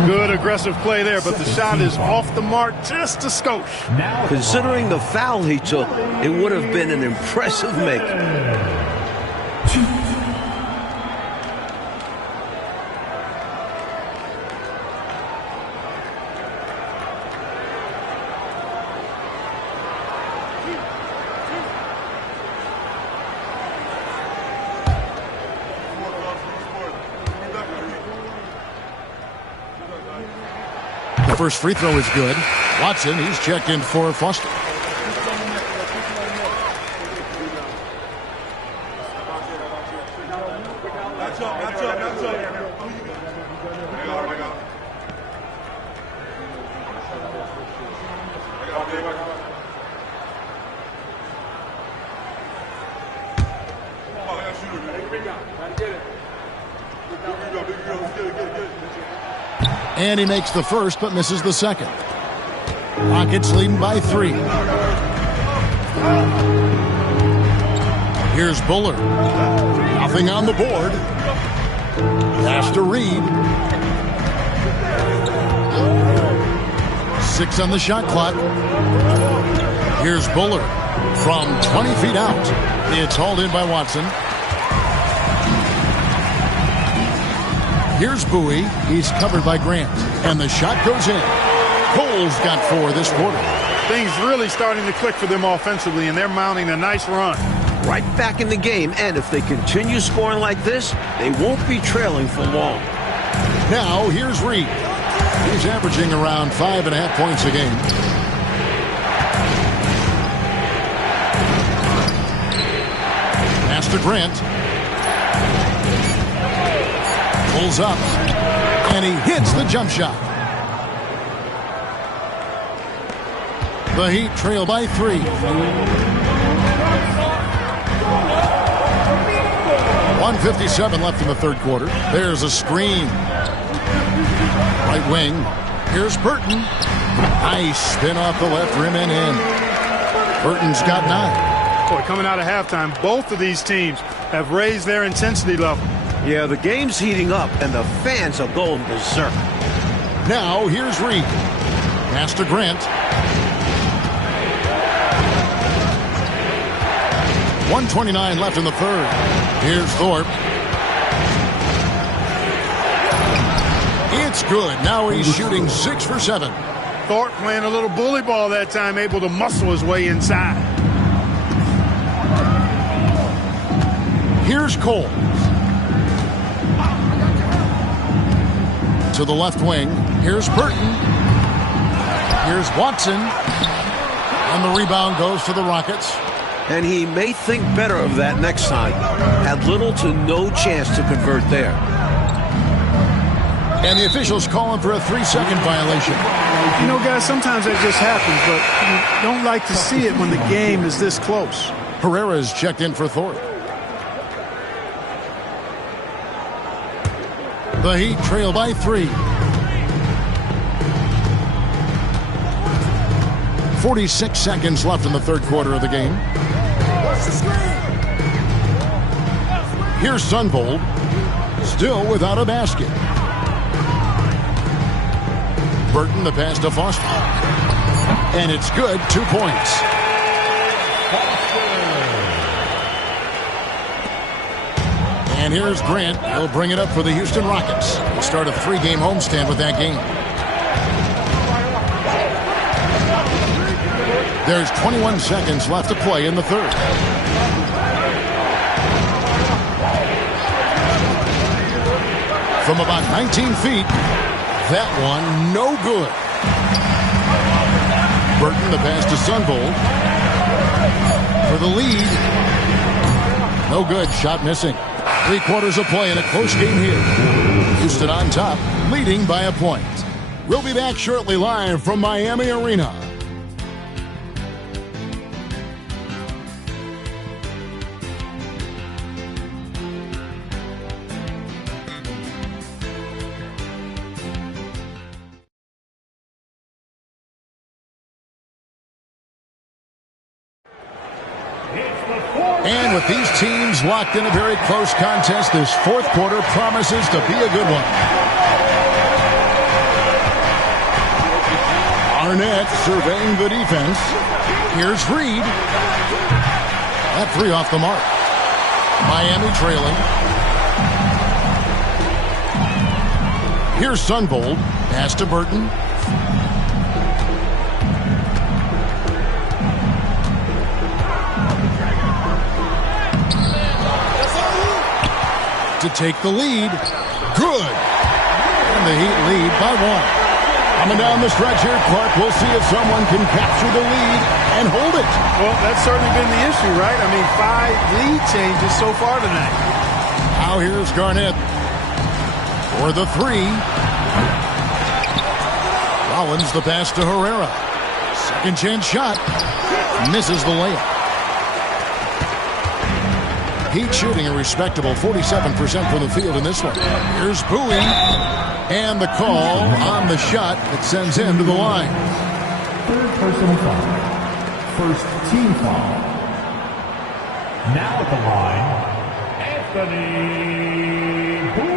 Good aggressive play there, but the shot is off the mark just a skosh. Considering the foul he took, it would have been an impressive make. The first free throw is good. Watson, he's checked in for Foster. And he makes the first, but misses the second. Rockets leading by 3. Here's Buller. Nothing on the board. Pass to Reed. 6 on the shot clock. Here's Buller from 20 feet out. It's hauled in by Watson. Here's Bowie. He's covered by Grant. And the shot goes in. Cole's got 4 this quarter. Things really starting to click for them offensively, and they're mounting a nice run. Right back in the game, and if they continue scoring like this, they won't be trailing for long. Now, here's Reed. He's averaging around 5.5 points a game. Pass to Grant. Pulls up, and he hits the jump shot. The Heat trail by 3. 1:57 left in the third quarter. There's a screen. Right wing. Here's Burton. Nice spin off the left rim and in. Burton's got 9. Boy, coming out of halftime, both of these teams have raised their intensity level. Yeah, the game's heating up, and the fans are going berserk. Now, here's Reed. Pass to Grant. 1:29 left in the third. Here's Thorpe. It's good. Now he's shooting 6 for 7. Thorpe playing a little bully ball that time, able to muscle his way inside. Here's Cole. To the left wing. Here's Burton. Here's Watson. And the rebound goes to the Rockets. And he may think better of that next time. Had little to no chance to convert there. And the officials calling for a 3-second violation. You know, guys, sometimes that just happens, but you don't like to see it when the game is this close. Herrera's checked in for Thorpe. The Heat trail by 3. 46 seconds left in the third quarter of the game. Here's Sunvold, still without a basket. Burton, the pass to Foster. And it's good, 2 points. And here's Grant. He'll bring it up for the Houston Rockets. He'll start a 3-game homestand with that game. There's 21 seconds left to play in the third. From about 19 feet, that one no good. Burton, the pass to Sunvold. For the lead. No good, shot missing. 3 quarters of play in a close game here. Houston on top, leading by a point. We'll be back shortly live from Miami Arena. And with these teams locked in a very close contest, this fourth quarter promises to be a good one. Arnett surveying the defense. Here's Reed. That 3 off the mark. Miami trailing. Here's Sunvold. Pass to Burton. To take the lead. Good. And the Heat lead by 1. Coming down the stretch here, Clark. We'll see if someone can capture the lead and hold it. Well, that's certainly been the issue, right? I mean, 5 lead changes so far tonight. Now here's Garnett for the three. Rollins the pass to Herrera. Second chance shot. Misses the layup. Heat shooting a respectable 47% from the field in this one. Here's Bowie. And the call on the shot that sends him to the line. Third personal foul. First team foul. Now at the line, Anthony Bowie.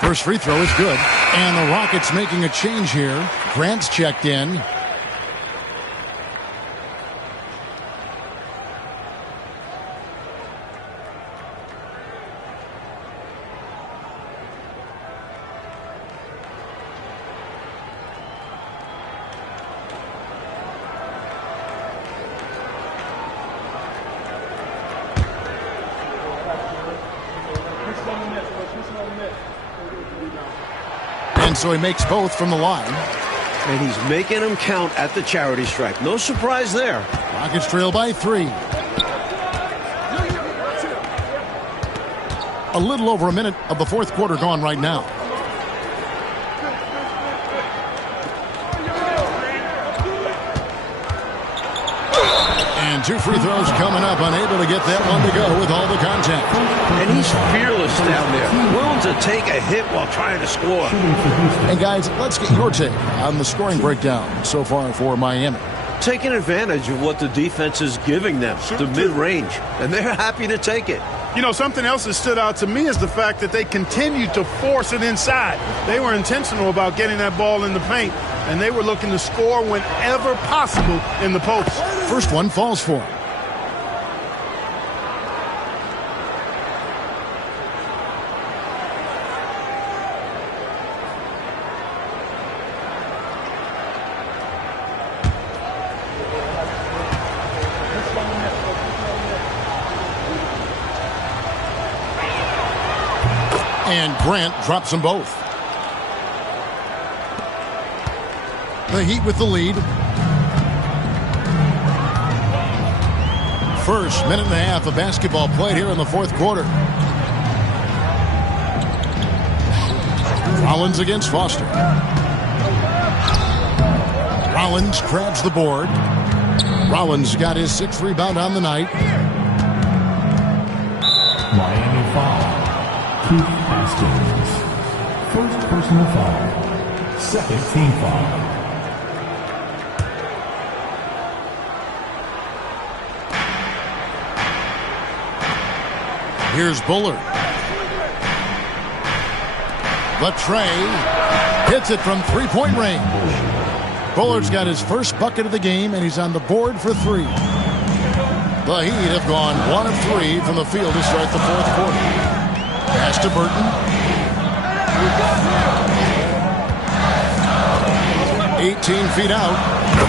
First free throw is good. And the Rockets making a change here. Grant's checked in. And so he makes both from the line. And he's making them count at the charity stripe. No surprise there. Rockets trail by 3. A little over a minute of the fourth quarter gone right now. And 2 free throws coming up, unable to get that one to go with all the contact. And he's fearless down there, willing to take a hit while trying to score. And guys, let's get your take on the scoring breakdown so far for Miami. Taking advantage of what the defense is giving them, the mid-range, and they're happy to take it. You know, something else that stood out to me is the fact that they continued to force it inside. They were intentional about getting that ball in the paint, and they were looking to score whenever possible in the post. First one falls for him. And Grant drops them both. The Heat with the lead. First minute and a half of basketball played here in the fourth quarter. Rollins against Foster. Rollins grabs the board. Rollins got his 6th rebound on the night. Miami foul. Keith Haskins. First personal foul. Second team foul. Here's Bullard. The tray. Hits it from three-point range. Bullard's got his first bucket of the game, and he's on the board for 3. The Heat have gone 1 of 3 from the field to start the fourth quarter. Pass to Burton. 18 feet out.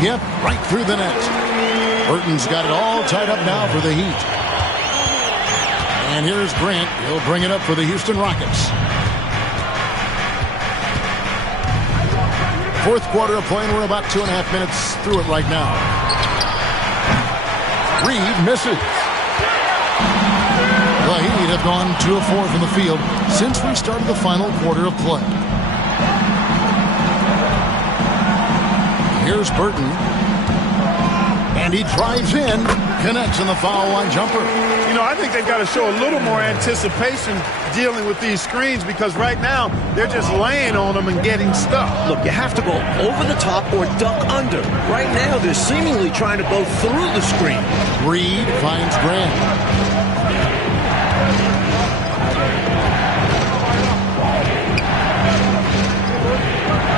Yep, right through the net. Burton's got it all tied up now for the Heat. And here's Grant. He'll bring it up for the Houston Rockets. Fourth quarter of play, and we're about 2.5 minutes through it right now. Reed misses. The Heat have gone 2 of 4 from the field since we started the final quarter of play. Here's Burton. And he drives in, connects on the foul line jumper. You know, I think they've got to show a little more anticipation dealing with these screens, because right now they're just laying on them and getting stuck. Look, you have to go over the top or duck under. Right now they're seemingly trying to go through the screen. Reed finds Grant.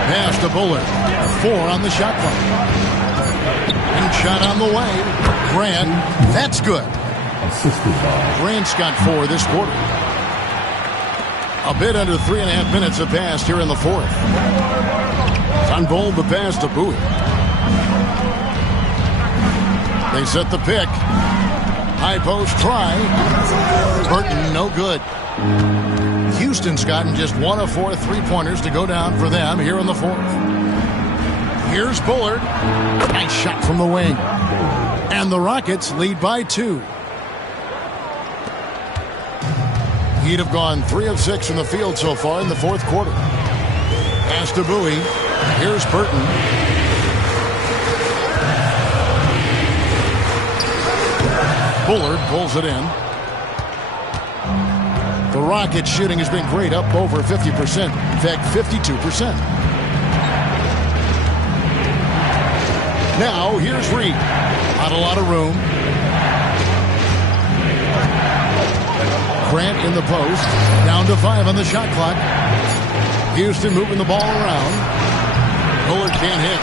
Pass to Bullard. 4 on the shot clock. And shot on the way. Grant, that's good. Grant's got 4 this quarter. A bit under 3.5 minutes have passed here in the fourth. Von Bold the pass to Bowie. They set the pick. High post try. Burton, no good. Houston's gotten just 1 of 4 3-pointers to go down for them here in the fourth. Here's Bullard. Nice shot from the wing. And the Rockets lead by 2. He'd have gone 3 of 6 from the field so far in the fourth quarter. Pass to Bowie. Here's Burton. Bullard pulls it in. The Rockets shooting has been great, up over 50%. In fact, 52%. Now, here's Reed. Not a lot of room. Grant in the post. Down to 5 on the shot clock. Houston moving the ball around. Bullard can't hit.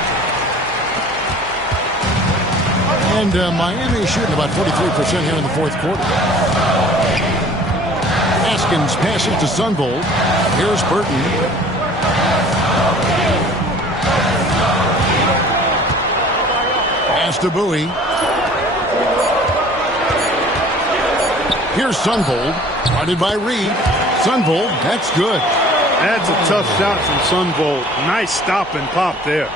And Miami shooting about 43% here in the fourth quarter. Haskins passes to Sunvold. Here's Burton. Pass to Bowie. Here's Sunvold. Guarded by Reed. Sunvold, that's good. That's a tough shot from Sunvold. Nice stop and pop there.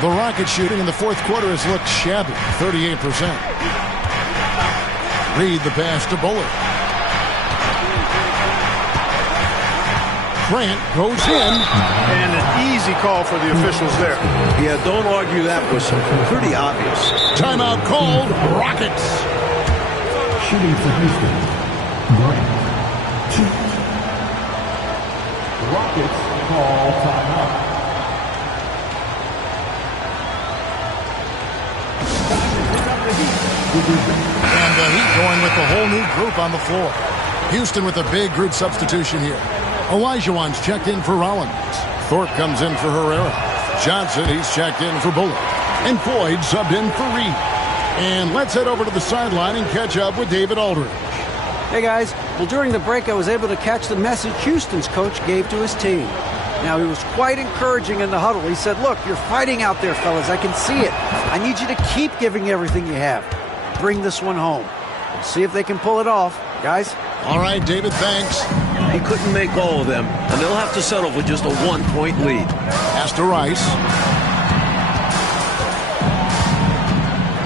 The Rockets shooting in the fourth quarter has looked shabby, 38%. Reed the pass to Bullard. Grant goes in. And an easy call for the officials there. Yeah, don't argue that whistle. Pretty obvious. Timeout called. Rockets. Shooting for Houston. Grant. 2. Rockets call timeout. And the Heat going with the whole new group on the floor. Houston with a big group substitution here. Olajuwon's checked in for Rollins. Thorpe comes in for Herrera. Johnson, he's checked in for Bullard. And Floyd subbed in for Reed. And let's head over to the sideline and catch up with David Aldridge. Hey guys, well during the break I was able to catch the message Houston's coach gave to his team. Now he was quite encouraging in the huddle. He said, look, you're fighting out there, fellas. I can see it. I need you to keep giving everything you have. Bring this one home. Let's see if they can pull it off. Guys? All right, David, thanks. He couldn't make all of them, and they'll have to settle for just a 1-point lead. Pass to Rice.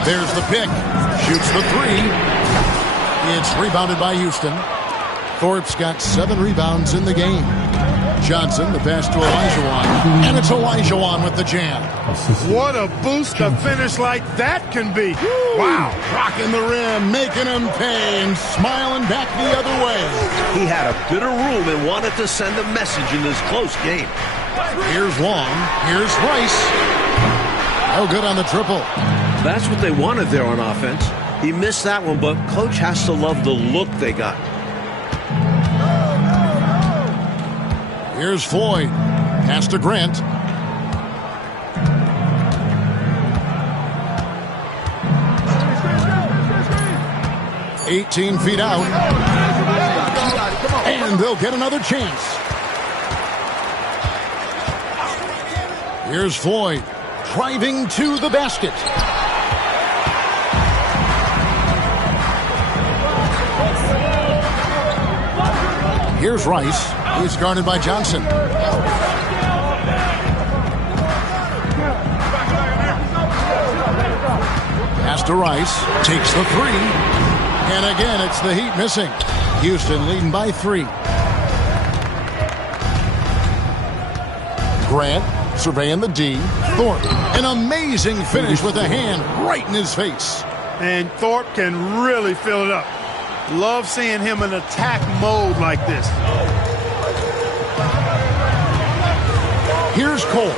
There's the pick. Shoots the 3. It's rebounded by Houston. Thorpe's got 7 rebounds in the game. Johnson, the pass to Olajuwon. And it's Olajuwon with the jam. What a boost a finish like that can be. Wow. Rocking the rim, making him pay, and smiling back the other way. He had a bit of room and wanted to send a message in this close game. Here's Long. Here's Rice. No good on the triple. That's what they wanted there on offense. He missed that one, but coach has to love the look they got. Here's Floyd. Pass to Grant. "18 feet out. And they'll get another chance. Here's Floyd. Driving to the basket. Here's Rice. He's guarded by Johnson. Pass to Rice. Takes the 3. And again, it's the Heat missing. Houston leading by 3. Grant surveying the D. Thorpe. An amazing finish with a hand right in his face. And Thorpe can really fill it up. Love seeing him in attack mode like this. Here's Cole.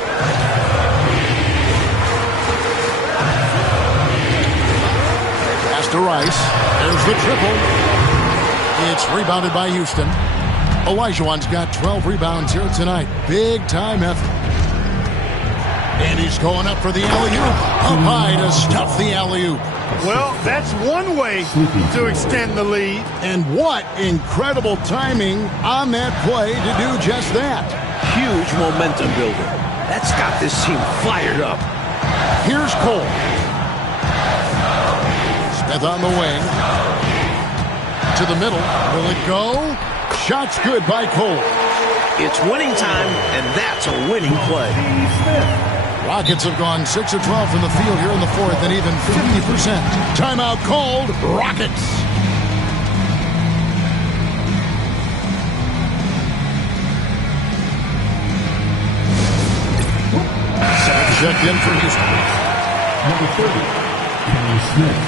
Pass to Rice. There's the triple. It's rebounded by Houston. Olajuwon's got 12 rebounds here tonight. Big time effort. And he's going up for the alley-oop. Up high to stuff the alley-oop. Well, that's one way to extend the lead. And what incredible timing on that play to do just that. Huge momentum builder. That's got this team fired up. Here's Cole. Smith on the wing. To the middle. Will it go? Shot's good by Cole. It's winning time, and that's a winning play. Rockets have gone 6 of 12 from the field here in the fourth, and even 50%. Timeout called. Rockets. Second checked in for Houston. Number 30, Kenny Smith.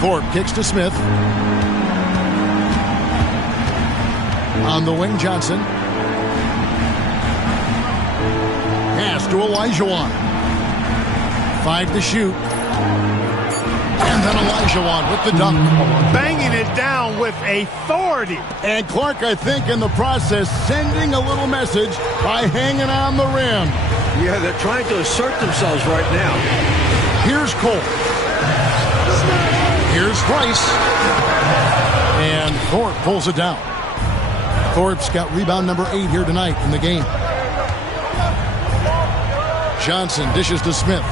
Thorpe kicks to Smith. On the wing, Johnson. Pass to Olajuwon. 5 to shoot. And then Olajuwon with the dunk. Banging it down with authority. And Clark, I think, in the process, sending a little message by hanging on the rim. Yeah, they're trying to assert themselves right now. Here's Cole. Here's Rice. And Thorpe pulls it down. Thorpe's got rebound number 8 here tonight in the game. Johnson dishes to Smith.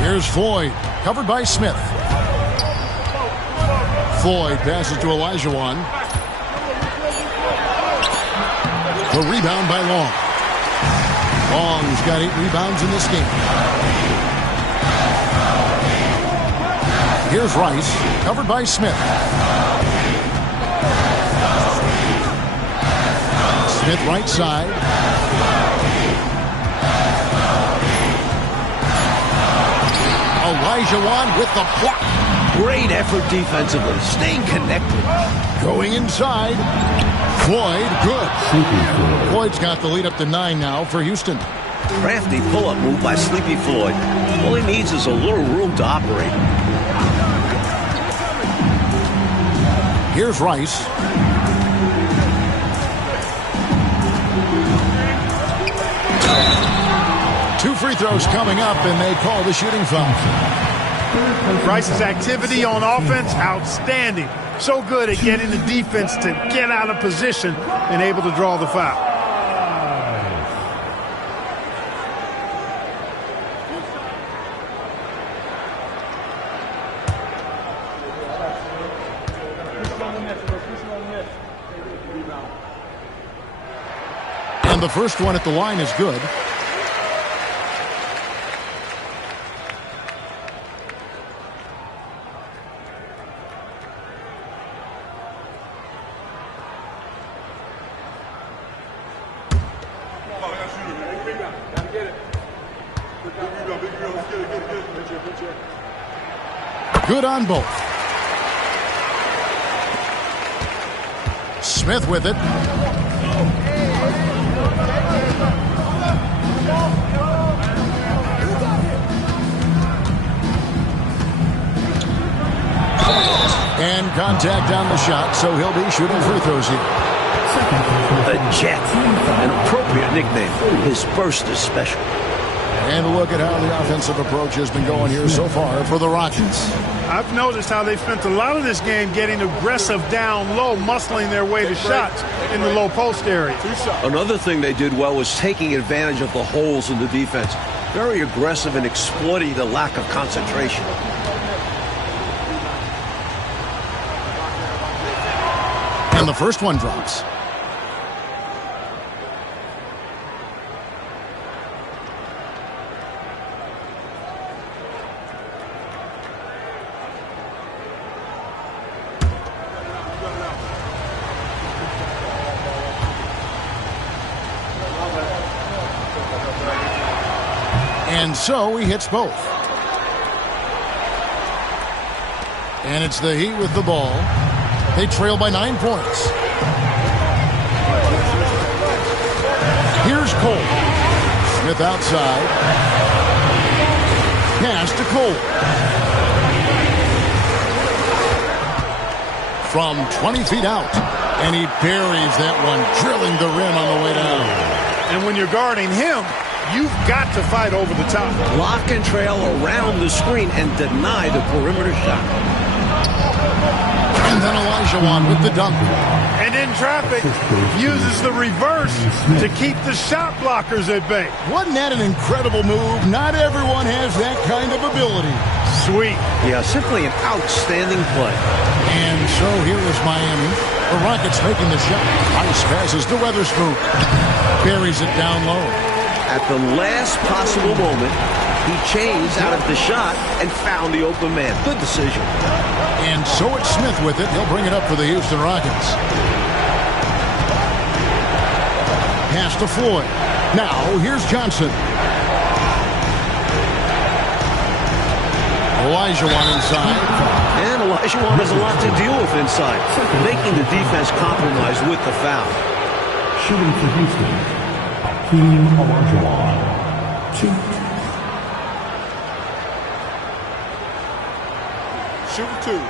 Here's Floyd, covered by Smith. Floyd passes to Olajuwon. The rebound by Long. Long's got 8 rebounds in this game. Here's Rice, covered by Smith. Smith right side. Olajuwon with the block. Great effort defensively, staying connected. Going inside. Floyd, good. Floyd's got the lead up to 9 now for Houston. Crafty pull-up move by Sleepy Floyd. All he needs is a little room to operate. Here's Rice. Two free throws coming up, and they call the shooting foul. Rice's activity on offense, outstanding. So good at getting the defense to get out of position and able to draw the foul. And the first one at the line is good. Good on both. Smith with it. And contact on the shot, so he'll be shooting free throws here. The Jet, an appropriate nickname. His burst is special. And look at how the offensive approach has been going here so far for the Rockets. I've noticed how they spent a lot of this game getting aggressive down low, muscling their way to shots in the low post area. Another thing they did well was taking advantage of the holes in the defense. Very aggressive in exploiting the lack of concentration. And the first one drops. And so he hits both. And it's the Heat with the ball. They trail by 9 points. Here's Cole. Smith outside. Pass to Cole. from 20 feet out. And he buries that one, drilling the rim on the way down. And when you're guarding him, you've got to fight over the top. Lock and trail around the screen and deny the perimeter shot. And then Olajuwon with the dunk. And in traffic, uses the reverse to keep the shot blockers at bay. Wasn't that an incredible move? Not everyone has that kind of ability. Sweet. Yeah, simply an outstanding play. And so here is Miami. The Rockets making the shot. Ice passes to Weatherspoon. Buries it down low. At the last possible moment, he changed out of the shot and found the open man. Good decision. And so it's Smith with it. He'll bring it up for the Houston Rockets. Pass to Floyd. Now here's Johnson. Olajuwon inside. And Olajuwon has a lot to deal with inside, making the defense compromise with the foul. Shooting for Houston, Hakeem Olajuwon. 2. Shooting 2.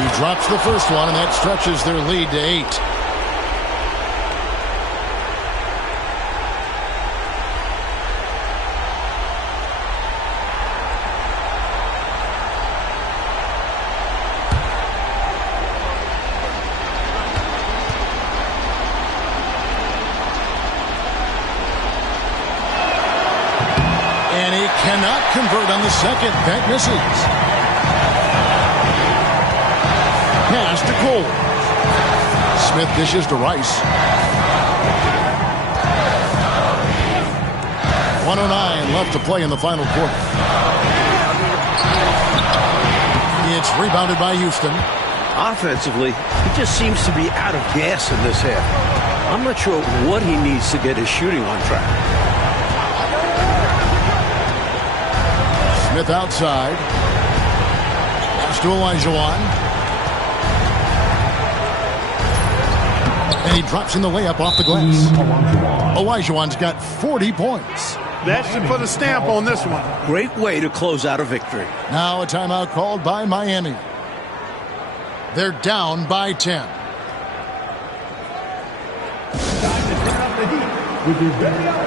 He drops the first one, and that stretches their lead to 8. And he cannot convert on the second. That misses. Pass to Cole. Smith dishes to Rice. 1:09 left to play in the final quarter. It's rebounded by Houston. Offensively, he just seems to be out of gas in this half. I'm not sure what he needs to get his shooting on track. Smith outside. Pass to Olajuwon. And he drops in the layup off the glass. Olajuwon's got 40 points. That should put a stamp on this one. Great way to close out a victory. Now a timeout called by Miami. They're down by 10. Time to turn up the heat with your very own.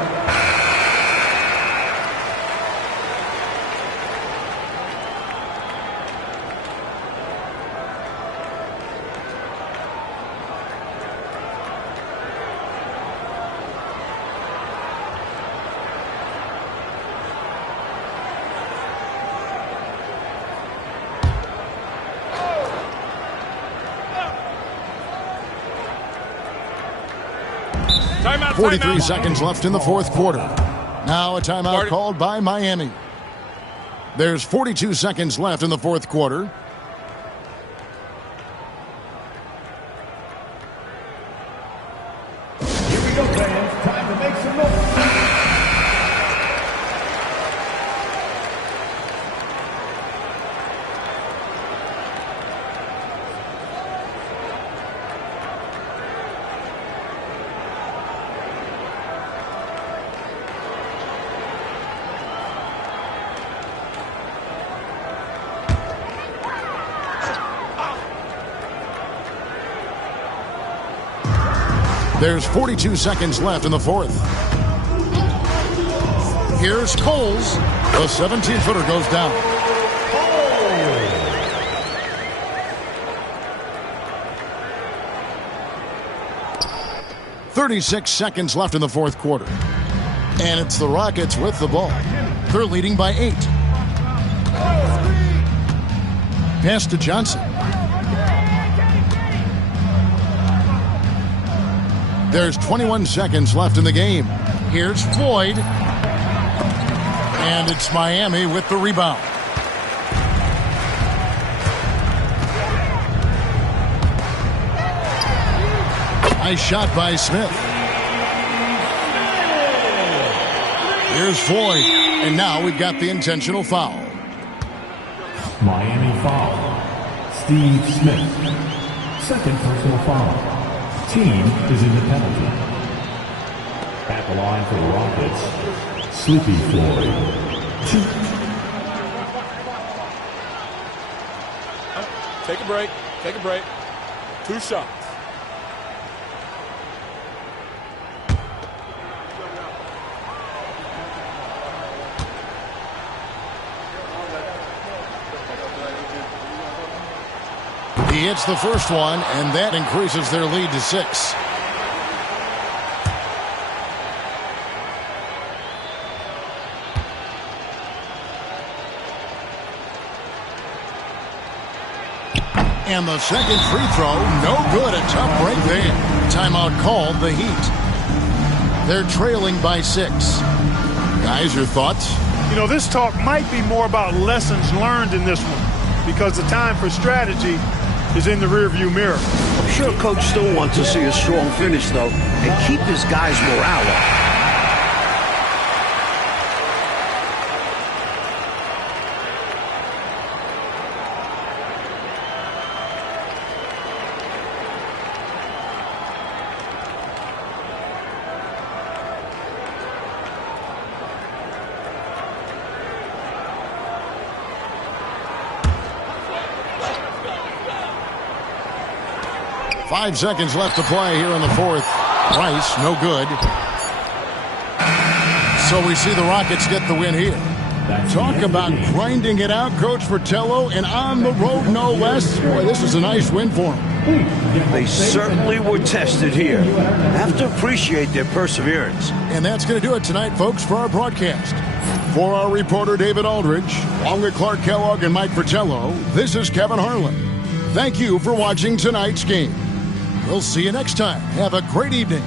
Timeout. 43 seconds left in the fourth quarter. Now a timeout called by Miami. There's 42 seconds left in the fourth quarter. Here we go, fans. Time to make some noise. There's 42 seconds left in the fourth. Here's Coles. The 17-footer goes down. 36 seconds left in the fourth quarter. And it's the Rockets with the ball. They're leading by 8. Pass to Johnson. There's 21 seconds left in the game. Here's Floyd. And it's Miami with the rebound. Nice shot by Smith. Here's Floyd. And now we've got the intentional foul. Miami foul. Steve Smith. Second personal foul. team is in the penalty. At the line for the Rockets, Sleepy Floyd. 2. Take a break. Take a break. 2 shots. He hits the first one, and that increases their lead to 6. And the second free throw, no good. A tough break there. Timeout called, the Heat. They're trailing by 6. Guys, your thoughts? You know, this talk might be more about lessons learned in this one because the time for strategy is in the rearview mirror. I'm sure Coach still wants to see a strong finish, though, and keep his guys' morale up. Five seconds left to play here in the fourth. Rice, no good. So we see the Rockets get the win here. Talk about grinding it out, Coach Fratello, and on the road, no less. Boy, this is a nice win for them. They certainly were tested here. Have to appreciate their perseverance. And that's going to do it tonight, folks, for our broadcast. For our reporter, David Aldridge, along with Clark Kellogg and Mike Fratello, this is Kevin Harlan. Thank you for watching tonight's game. We'll see you next time. Have a great evening.